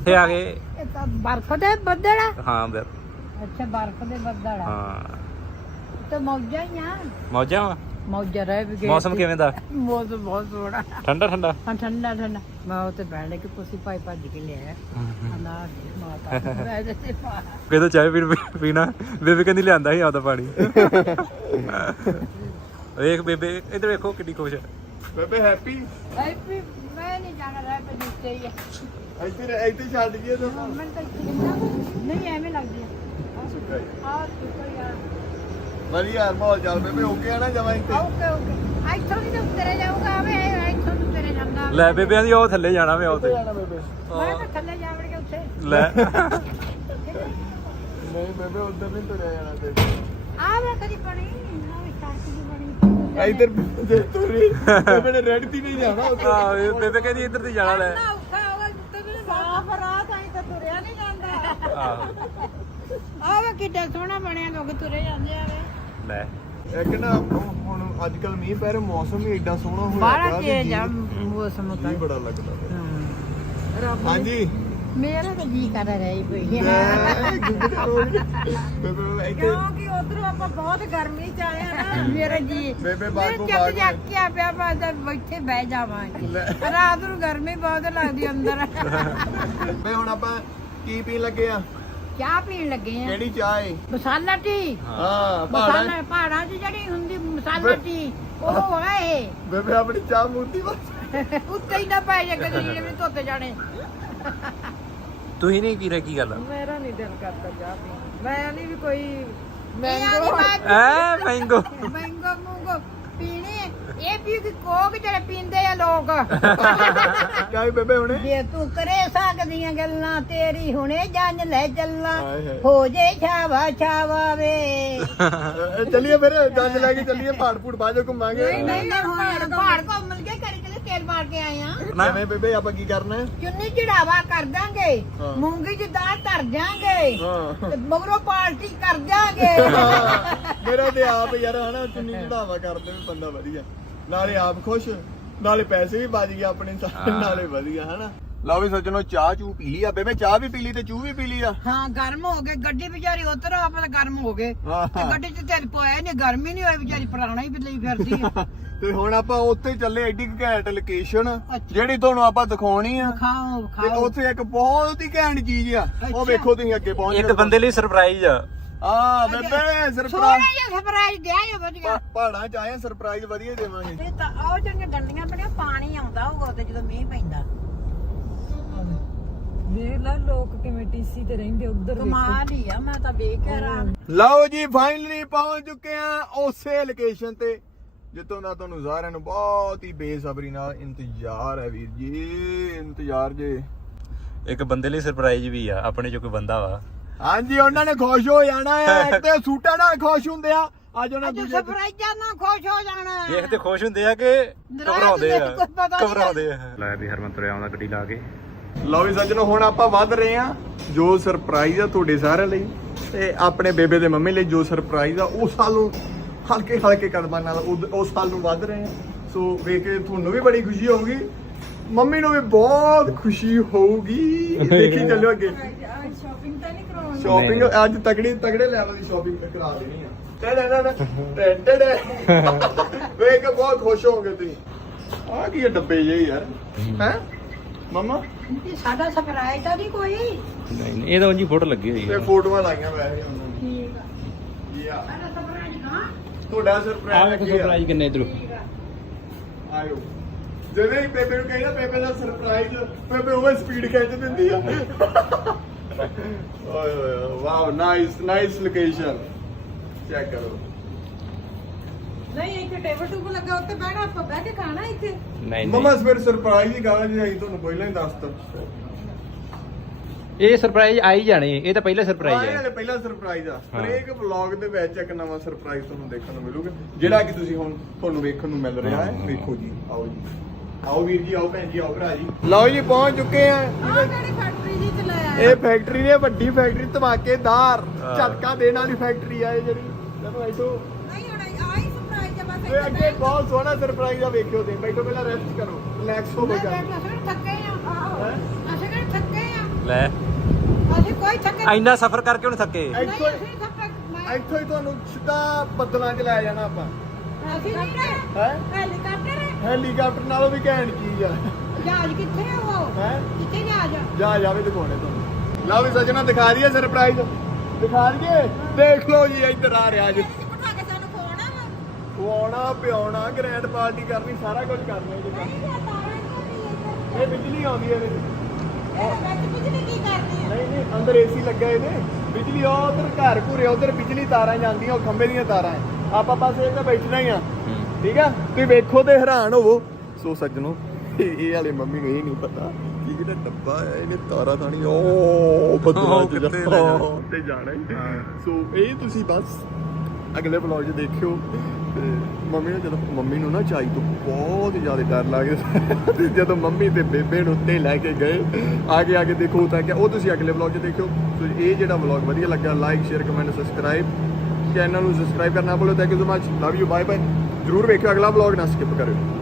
ਇੱਥੇ ਆ ਗਏ ਇਹ ਤਾਂ ਬਰਫ਼ ਦੇ ਬੱਦਲ ਆ। ਹਾਂ ਬੇ- ਅੱਛਾ ਬਰਫ਼ ਦੇ ਬੱਦਲ ਆ। ਹਾਂ। ਤੇ ਮੌਜਾਂ ਹੀ ਆ। ਮੌਜਾਂ ਵਾ? ਮੌਜਾਂ ਰਹਿ ਵੀ ਗਏ ਮੌਸਮ ਕਿਵੇਂ ਦਾ? ਮੌਸਮ ਬਹੁਤ ਸੋਹਣਾ। ਠੰਡਾ ਠੰਡਾ? ਹਾਂ ਠੰਡਾ ਠੰਡਾ। ਮੈਂ ਉੱਤੇ ਬੈਠ ਕੇ ਪੁੱਛੀ ਭਾਈ ਭੱਜ ਕੇ ਲਿਆਇਆ ਅਨਾਰ ਦੀ ਮਾਤਾ ਕਿਦੋਂ ਚਾਹ ਪੀਣ ਪੀਣਾ? ਬੇਬੇ ਕਹਿੰਦੀ ਲਿਆਂਦਾ ਸੀ ਆਪਦਾ ਪਾਣੀ। ਵੇਖ ਬੇਬੇ ਇੱਧਰ ਵੇਖੋ ਕਿੰਨੀ ਖੁਸ਼ ਹੈ। ਬੇਬੇ ਹੈਪੀ ਹੈਪੀ ਮੈਂ ਨਹੀਂ ਜਾਣਾ ਰਹਿ ਪੇ ਜਿੱਤੇ ਹੀ ਆ ਇੱਥੇ ਇੱਥੇ ਛੱਡ ਗਏ ਤਾਂ। ਮੈਂ ਤਾਂ ਇੱਥੇ ਕਿੰਨਾ ਨਹੀਂ ਐਵੇਂ ਲੱਗਦੀ ਆ ਆ ਸ਼ੁਕਰ ਆ ਵਧੀਆ ਯਾਰ। ਮਾਹੌਲ ਚੱਲ ਬੇਬੇ ਓਕੇ ਆ ਨਾ ਜਮਾਂ ਇੱਥੇ। ਓਕੇ ਓਕੇ ਇੱਥੋਂ ਵੀ ਤਾਂ ਉੱਤਰੇ ਜਾਊਗਾ ਆਵੇ ਇੱਥੋਂ ਤੋਂ ਉੱਤਰੇ ਜਾਂਦਾ। ਲੈ ਬੇਬਿਆਂ ਦੀ ਉਹ ਥੱਲੇ ਜਾਣਾ ਵੇ ਉੱਤੇ ਜਾਣਾ ਬੇਬੇ। ਮੈਂ ਤਾਂ ਥੱਲੇ ਜਾਵੜਗੇ ਉੱਥੇ। ਲੈ। ਨਹੀਂ ਬੇਬੇ ਉਧਰ ਨਹੀਂ ਤੁਰਿਆ ਜਾਣਾ ਬੇਬੇ। ਆ ਵੇ ਕਦੀ ਬਣੀ ਆ ਵੀ ਸੜਕ ਦੀ ਬਣੀ। ਇੱਧਰ ਜੇ ਤੁਰੀ। ਬੇਬੇ ਨੇ ਰੈਡ ਤੀ ਨਹੀਂ ਜਾਣਾ। ਆਹ ਵੇ- ਬੇਬੇ ਕਹਿੰਦੀ ਇੱਧਰ ਦੀ ਜਾਣਾ ਲੈ। ਨਾ ਔਖਾ ਹੋਗਾ ਉੱਤੇ ਵੀ ਸਾਫ਼ ਰਾਹ ਤਾਂ ਹੀ ਤਾਂ ਤੁਰਿਆ ਨਹੀਂ ਜਾਂਦਾ। ਆਹੋ ਆ ਵੇ ਕਿੱਡਾ ਸੋਹਣਾ ਬਣਿਆ ਲੋਕ ਤੁਰੇ ਜਾਂਦੇ ਆ ਵੇ। ਲੈ। ਇੱਕ ਨਾ ਹੁਣ ਅੱਜ ਕੱਲ ਮੀਂਹ ਪੈ ਰਿਹਾ ਮੌਸਮ ਵੀ ਏਡਾ ਸੋਹਣਾ ਹੋਇਆ ਬਾਹਲਾ ਆ ਜੀਅ- ਮੌਸਮ ਤਾਂ ਬੜਾ ਲੱਗਦਾ ਪਿਆ। ਹਾਂਜੀ। ਮੇਰਾ ਤਾਂ ਜੀ ਕਰ ਰਹੀ ਪਈ ਹੈ। ਬੇਬੇ ਇੱਥੇ ਕਿਉਂਕਿ ਉਧਰੋਂ ਆਪਾਂ ਬਹੁਤ ਗਰਮੀ ਚ ਆਏ ਆ ਨਾ ਮੇਰਾ ਜੀ ਬੇਬੇ ਮੇਰੇ ਬਾਗੋ ਚੱਕ ਬਾਗ ਜਾਕਿਆ ਪਿਆ ਤਾਂ ਇੱਥੇ ਬਹਿ ਜਾਵਾਂਗੇ। ਰਾਤ ਨੂੰ ਗਰਮੀ ਬਹੁਤ ਲੱਗਦੀ ਅੰਦਰ। ਬੇ ਹੁਣ ਆਪਾਂ ਕੀ ਪੀਣ ਲੱਗੇ ਆ? ਚਾਹ ਪੀਣ ਲੱਗੇ ਆ। ਕਿਹੜੀ ਚਾਹ ਏ? ਮਸਾਲਾ ਟੀ ਹਾਂ ਮਸਾਲਾ ਪਹਾੜਾਂ 'ਚ। ਜਿਹੜੀ ਹੁੰਦੀ ਮਸਾਲਾ ਟੀ ਉਹ ਹੈ ਇਹ। ਬੇਬੇ ਆਪਣੀ ਚਾਹ ਮੂਰਤੀ ਬਸ। ਉੱਤੇ ਹੀ ਨਾ ਪੈ ਜਾ ਕਦੇ ਜਿਵੇਂ ਧੋਤੇ ਜਾਣੇ। ਤੁਸੀਂ ਨਹੀਂ ਪੀ ਰਹੇ ਕੀ ਗੱਲ? ਮੇਰਾ ਨਹੀਂ ਦਿਲ ਕਰਦਾ ਚਾਹ ਪੀਣ ਨੂੰ। ਮੈਂ ਨਹੀਂ ਵੀ ਕੋਈ ਇਹ ਆ ਮੈਂਗੋ ਐ ਮੈਂਗੋ ਮੈਂਗੋ ਮੂੰਗੋ ਇਹ ਵੀ ਕਿ ਕੋਕ ਜਿਹੜੇ ਪੀਂਦੇ ਆ ਲੋਕ। ਕਾਈ ਬੇਬੇ ਹੁਣੇ? ਜੇ ਤੂੰ ਕਰੇ ਸਕਦੀਆਂ ਗੱਲਾਂ ਤੇਰੀ ਹੁਣੇ ਜੰਜ ਲੈ ਚੱਲਾਂ। ਹਾਏ ਹਾਏ। ਹੋ ਜੇ ਛਾਵਾ ਛਾਵਾ ਵੇ ਚੱਲੀਏ ਫਿਰ ਜੰਜ ਲੈ ਕੇ ਚੱਲੀਏ ਪਹਾੜ ਪੂੜ ਬਾਜੋ ਘੁੰਮਾਂਗੇ। ਨਹੀਂ ਹੁਣ ਪਹਾੜ ਘੁੰਮ ਕੇ ਕਰੀ ਚਲੇ ਤੇਲ ਮਾਰ ਕੇ ਆਏ ਆ। ਕਿਵੇਂ ਬੇਬੇ ਆਪਾਂ ਕੀ ਕਰਨਾ ਹੈ? ਚੁੰਨੀ ਚੜਾਵਾ ਕਰ ਦਾਂਗੇ। ਹਾਂ। ਮੂੰਗੀ ਦਾਲ ਧਰ ਜਾਾਂਗੇ। ਹਾਂ। ਮਗਰੋਂ ਪਾਰਟੀ ਕਰ ਜਾਾਂਗੇ। ਮੇਰਾ ਤੇ ਆਪ ਯਾਰ ਹਨਾ ਚੁੰਨੀ ਚੜਾਵਾ ਕਰਦੇ ਵੀ ਬੰਦਾ ਵਧੀਆ। ਨਾਲੇ ਆਪ ਖੁਸ਼ ਨਾਲੇ ਪੈਸੇ ਵੀ ਬਚ ਗਏ ਆਪਣੇ ਸਾਰੇ ਨਾਲੇ ਵਧੀਆ ਹਨਾ। ਲਓ ਵੀ ਸੱਜਣੋ ਚਾਹ ਚੂ ਪੀ ਲਈ ਆ ਬੇਬੇ ਚਾਹ ਵੀ ਪੀ ਲਈ ਤੇ ਚੂ ਵੀ ਪੀ ਲਈ ਆ। ਹਾਂ ਗਰਮ ਹੋ ਗਏ। ਗੱਡੀ ਵਿਚਾਰੀ ਉਧਰ ਆਪਾਂ ਤਾਂ ਗਰਮ ਹੋ ਗਏ। ਤੇ ਗੱਡੀ ਚ ਤੇਲ ਪੋਇਆ ਨਹੀਂ ਗਰਮੀ ਨਹੀਂ ਹੋਈ ਵਿਚਾਰੀ ਪੁਰਾਣਾ ਹੀ ਲਈ ਫਿਰਦੀ ਆ। ਤੇ ਹੁਣ ਆਪਾਂ ਉੱਥੇ ਚੱਲੇ ਐਡੀ ਘੈਂਟ ਲੋਕੇਸ਼ਨ ਜਿਹੜੀ ਤੁਹਾਨੂੰ ਆਪਾਂ ਦਿਖਾਉਣੀ ਆ। ਖਾਓ ਤੇ ਖਾਓ ਉੱਥੇ ਇੱਕ ਬਹੁਤ ਹੀ ਘੈਂਟ ਚੀਜ਼ ਆ। ਉਹ। ਵੇਖੋ ਤੁਸੀਂ ਅੱਗੇ ਪਹੁੰਚ ਇੱਕ ਬੰਦੇ ਲਈ ਸਰਪ੍ਰਾਈਜ਼ ਆ। ਆ ਬੇਬੇ ਸੋਹਣਾ ਸਰਪ੍ਰਾਈਜ਼ ਜਿਹਾ ਸਰਪ੍ਰਾਈਜ਼ ਦਿਆ ਜੋ ਵਧੀਆ। ਪਹਾੜਾਂ ਚ ਆਏ ਸਰਪ੍ਰਾਈਜ਼ ਵਧੀਆ ਦੇਵਾਂਗੇ। ਇਹ ਤਾਂ ਉਹ ਜਿਹੜੀਆਂ ਡੰਡੀਆਂ ਬਣੀਆਂ ਪਾਣੀ ਆਉਂਦਾ ਹੋਊਗਾ ਤੇ ਜਦੋਂ ਮੀਂਹ ਪੈਂਦਾ। ਵੇਖ ਲੈ ਲੋਕ ਕਿਵੇਂ ਟੀਸੀ ਤੇ ਰਹਿੰਦੇ ਉਧਰ ਕਮਾਲ ਹੀ ਆ ਮੈਂ ਤਾਂ ਵੇਖ ਕੇ ਰਾਂ ਲਓ ਜੀ ਫਾਈਨਲੀ ਪਹੁੰਚ ਚੁੱਕੇ ਆ ਉਸੇ ਲੋਕੇਸ਼ਨ ਤੇ ਜਿੱਥੋਂ ਦਾ ਤੁਹਾਨੂੰ ਸਾਰਿਆਂ ਨੂੰ ਬਹੁਤ ਹੀ ਬੇਸਬਰੀ ਨਾਲ ਇੰਤਜ਼ਾਰ ਹੈ ਵੀਰ ਜੀ ਇੰਤਜ਼ਾਰ ਜੇ। ਇੱਕ ਬੰਦੇ ਲਈ ਸਰਪ੍ਰਾਈਜ਼ ਵੀ ਆ ਆਪਣੇ ਚੋਂ ਕੋਈ ਬੰਦਾ ਵਾ। ਹਾਂਜੀ ਉਹਨਾਂ ਨੇ ਖੁਸ਼ ਹੋ ਜਾਣਾ ਹੈ। ਇੱਕ ਤੇ ਸੂਟਾਂ ਨਾਲ ਖੁਸ਼ ਹੁੰਦੇ ਆ। ਅੱਜ ਉਹਨਾਂ ਅੱਜ ਦੂਜੇ ਸਰਪ੍ਰਾਈਜ਼ਾਂ ਨਾਲ ਖੁਸ਼ ਹੋ ਜਾਣਾ। ਦੇਖ ਤੇ ਖੁਸ਼ ਹੁੰਦੇ ਆ ਕਿ ਘਬਰਾਉਂਦੇ ਆ। ਘਬਰਾਉਂਦੇ ਆ। ਲੈ ਵੀ ਹਰਮਨ ਤੁਰਿਆ ਆਉਂਦਾ ਗੱਡੀ ਲਾ ਕੇ। ਲਓ ਵੀ ਸੱਜਣੋ ਹੁਣ ਆਪਾਂ ਵੱਧ ਰਹੇ ਆ ਜੋ ਸਰਪ੍ਰਾਈਜ਼ ਆ ਤੁਹਾਡੇ ਸਾਰਿਆਂ ਲਈ। ਤੇ ਆਪਣੇ ਬੇਬੇ ਦੇ ਮੰਮੀ ਲਈ ਜੋ ਸਰਪ੍ਰਾਈਜ਼ ਆ ਉਸ ਸਾਲ ਨੂੰ ਹਲਕੇ ਹਲਕੇ ਕਦਮਾਂ ਨਾਲ ਉਸ ਸਾਲ ਨੂੰ ਵੱਧ ਰਹੇ ਆ ਸੋ ਵੇਖ ਕੇ ਤੁਹਾਨੂੰ ਵੀ ਬੜੀ ਖੁਸ਼ੀ ਹੋਊਗੀ। ਮੰਮੀ ਨੂੰ ਵੀ ਬਹੁਤ ਖੁਸ਼ੀ ਹੋਊਗੀ। ਦੇਖੀ ਚੱਲਿਓ ਅੱਗੇ। ਸ਼ਾਪਿੰਗ ਤਾਂ ਨਹੀਂ ਕਰਾਉਣੀ ਸ਼ਾਪਿੰਗ ਅੱਜ ਤਗੜੀ ਤਗੜੇ ਲੈਵਲ ਦੀ ਸ਼ਾਪਿੰਗ ਕਰਾ ਦੇਣੀ ਆ। ਵੇਖ ਕੇ ਬਹੁਤ ਖੁਸ਼ ਹੋਗੇ ਤੁਸੀਂ। ਆ ਕੀ ਇਹ ਡੱਬੇ ਜੇ ਯਾਰ। ਹੈ? ਮਮਾ? ਸਾਡਾ ਸਰਪ੍ਰਾਈਜ਼ ਤਾਂ ਨਹੀਂ ਕੋਈ। ਨਹੀਂ ਨਹੀਂ ਇਹ ਤਾਂ ਉਂਝ ਫੋਟੋ ਲੱਗੀ ਹੋਈ ਹੈ ਫੋਟੋਆਂ ਲਾਈਆਂ ਵੈਸੇ ਉਹਨਾਂ ਨੇ। ਠੀਕ ਆ। ਯਾ। ਸਾਡਾ ਸਰਪ੍ਰਾਈਜ਼ ਨਾ। ਤੁਹਾਡਾ ਆ ਸਰਪ੍ਰਾਈਜ਼ ਵੇਖੋ ਸਰਪ੍ਰਾਈਜ਼ ਕਿੰਨੇ ਇਧਰੋਂ। ਆਇਓ। ਜਦੋਂ ਹੀ ਬੇਬੇ ਨੂੰ ਕਹਿੰਦਾ ਬੇਬੇ ਦਾ ਸਰਪ੍ਰਾਈਜ਼ ਬੇਬੇ ਉਹ ਸਪੀਡ ਖਿੱਚ ਦਿੰਦੀ ਆ। ਓਏ ਓਏ wow nice nice location check ਕਰੋ। ਨਹੀਂ ਇੱਥੇ ਟੇਬਲ ਟੂਬਲ ਲੱਗਾ ਉੱਤੇ ਬਹਿਣਾ ਆਪਾਂ ਬਹਿ ਕੇ ਖਾਣਾ ਇੱਥੇ। ਨਹੀਂ ਮਮਾ ਨਹੀਂ ਫਿਰ ਸਰਪ੍ਰਾਈਜ਼ ਹੀ ਕਹਾਂ ਜੀ ਅਸੀਂ ਤੁਹਾਨੂੰ ਪਹਿਲਾਂ ਹੀ ਦੱਸਤਾ ਇਹ ਸਰਪ੍ਰਾਈਜ਼ ਆਈ ਜਾਣੇ ਇਹ ਤਾਂ ਪਹਿਲਾ ਸਰਪ੍ਰਾਈਜ਼ ਹੈ ਪਹਿਲਾ ਸਰਪ੍ਰਾਈਜ਼ ਆ। ਹਾਂ। ਹਰੇਕ ਵਲੌਗ ਦੇ ਵਿੱਚ ਇੱਕ ਨਵਾਂ ਸਰਪ੍ਰਾਈਜ਼ ਤੁਹਾਨੂੰ ਦੇਖਣ ਨੂੰ ਮਿਲੂਗਾ ਜਿਹੜਾ ਕਿ ਤੁਸੀਂ ਹੁਣ ਤੁਹਾਨੂੰ ਵੇਖਣ ਨੂੰ ਮਿਲ ਰਿਹਾ ਹੈ। ਹਾਂ। ਵੇਖੋ ਜੀ ਆਓ ਜੀ। ਆਓ ਵੀਰ ਜੀ ਆਓ ਭੈਣ ਜੀ ਆਓ ਭਰਾ ਜੀ। ਲਓ ਜੀ ਪਹੁੰਚ ਚੁੱਕੇ ਆ। ਆਹ ਕਿਹੜੀ ਫੈਕਟਰੀ ਜੀ ਚ ਲੈ ਆਇਆ ਇਹ ਫੈਕਟਰੀ ਨੇ ਵੱਡੀ ਫੈਕਟਰੀ ਧਮਾਕੇਦਾਰ। ਹਾਂ। ਝਟਕਾ ਦੇਣ ਵਾਲੀ ਫੈਕਟਰੀ ਆ ਇਹ ਜਿਹੜੀ। ਜਦੋਂ ਐਸੋ ਨਹੀਂ ਹੁਣ ਆਹੀ ਸਰਪ੍ਰਾਈਜ਼ ਆ ਬਸ ਇਹ ਅੱਗੇ ਬਹੁਤ ਸੋਹਣਾ ਸਰਪ੍ਰਾਈਜ਼ ਆ ਵੇਖਿਓ ਤੇ। ਬੈਠੋ ਪਹਿਲਾਂ ਰੈਸਟ ਕਰੋ। ਰਿਲੈਕਸ ਹੋ ਜਾ ਬੈਠ ਅਸੀਂ ਥੱਕੇ ਆ। ਆਹੋ। ਅਸੀਂ ਕਿਹੜੇ ਥੱਕੇ ਆ। ਲੈ। ਅਸੀਂ ਕੋਈ ਥੱਕੇ ਇੰਨਾ ਸਫ਼ਰ ਕਰਕੇ ਹੁਣ ਥੱਕੇ। ਇੱਥੋਂ ਅਸੀਂ ਥੱਕੇ ਮੈਂ- ਇੱਥੋਂ ਹੀ ਤੁਹਾਨੂੰ ਸਿੱਧਾ ਬੱਦਲਾਂ 'ਚ ਲੈ ਜਾਣਾ ਆਪਾਂ। ਅਸੀਂ ਨਹੀਂ ਗਏ ਹੈ? ਹੈਲੀਕਾਪਟਰ ਹੈ। ਹੈਲੀਕਾਪਟਰ ਨਾਲੋਂ ਵੀ ਘੈਂਟ ਚੀਜ਼ ਆ। ਜਹਾਜ਼ ਕਿੱਥੇ ਆ ਉਹ? ਹੈ? ਕਿੱਥੇ ਜਹਾਜ਼ ਆ? ਜਾ ਜਾਵੇ ਦਿਖਾਉਣੇ ਤੁਹਾਨੂੰ। ਲਓ ਵੀ ਸਜਣਾ ਦਿਖਾ ਦਈਏ ਸਰਪ੍ਰਾਈਜ਼ ਦਿਖਾ ਦਈਏ? ਦੇਖ ਲਓ ਜੀ ਇੱਧਰ ਆ ਰਿਹਾ ਜੀ ਇੱਥੇ ਬਿਠਾ ਕੇ ਸਾਨੂੰ ਖਵਾਉਣਾ ਵਾ। ਖਵਾਉਣਾ ਪਿਆਉਣਾ ਗ੍ਰੈਂਡ ਪਾਰਟੀ ਕਰਨੀ ਸਾਰਾ ਕੁਝ ਕਰਨਾ ਨਹੀਂ ਇਹ ਤਾਰਾਂ ਹੀ ਇਹ ਬਿਜਲੀ ਆਉਂਦੀ ਹੈ ਇਹਦੇ ਵਿੱਚ। ਵਿੱਚ ਬਿਜਲੀ ਕੀ ਕਰਦੀ ਆ? ਨਹੀਂ ਨਹੀਂ ਅੰਦਰ ਏਸੀ ਲੱਗਾ ਇਹਦੇ। ਬਿਜਲੀ ਉਧਰ ਘਰ ਘੁਰੇ ਉਧਰ ਬਿਜਲੀ ਤਾਰਾਂ ਜਾਂਦੀਆਂ ਉਹ ਖੰਭੇ ਦੀਆਂ ਤਾਰਾਂ ਹੈ ਆਪਾਂ ਬਸ ਇਹ ਤੇ ਬੈਠਣਾ ਹੀ ਆ। ਠੀਕ ਆ? ਤੁਸੀਂ ਵੇਖੋ ਤੇ ਹੈਰਾਨ ਹੋਵੋ। ਸੋ ਸੱਜਣੋ ਇਹ ਵਾਲੇ ਮੰਮੀ ਨੂੰ ਇਹ ਨਹੀਂ ਪਤਾ ਕਿ ਜਿਹੜਾ ਡੱਬਾ ਹੈ ਇਹਨੇ ਤਾਰਾਂ ਥਾਣੀ ਉਹ ਬੱਦਲਾਂ ਚ ਜਾਣਾ। ਤੇ ਜਾਣਾ? ਹੀ। ਸੋ ਇਹ ਤੁਸੀਂ ਬਸ ਅਗਲੇ ਵਲੌਗ 'ਚ ਦੇਖਿਓ। ਤੇ ਮੰਮੀ ਨੂੰ ਜਦੋਂ ਮੰਮੀ ਨੂੰ ਨਾ ਚਾਈ ਤੋਂ ਬਹੁਤ ਜ਼ਿਆਦਾ ਡਰ ਲੱਗਦਾ। ਤੇ ਜਦੋਂ ਮੰਮੀ ਤੇ ਬੇਬੇ ਨੂੰ ਉੱਤੇ ਲੈ ਕੇ ਗਏ ਆਗੇ ਆਗੇ ਦੇਖੋ ਤਾਂ ਕਿ ਉਹ ਤੁਸੀਂ ਅਗਲੇ ਵਲੌਗ 'ਚ ਦੇਖਿਓ। ਸੋ ਇਹ ਜਿਹੜਾ ਵਲੌਗ ਵਧੀਆ ਲੱਗਾ like share comment subscribe channel ਨੂੰ ਸਬਸਕ੍ਰਾਈਬ ਕਰਨਾ ਭੁੱਲੋ। Thank you so much love you bye bye ਜਰੂਰ ਵੇਖਿਓ ਅਗਲਾ ਵਲੌਗ ਨਾ ਸਕਿਪ ਕਰਿਓ।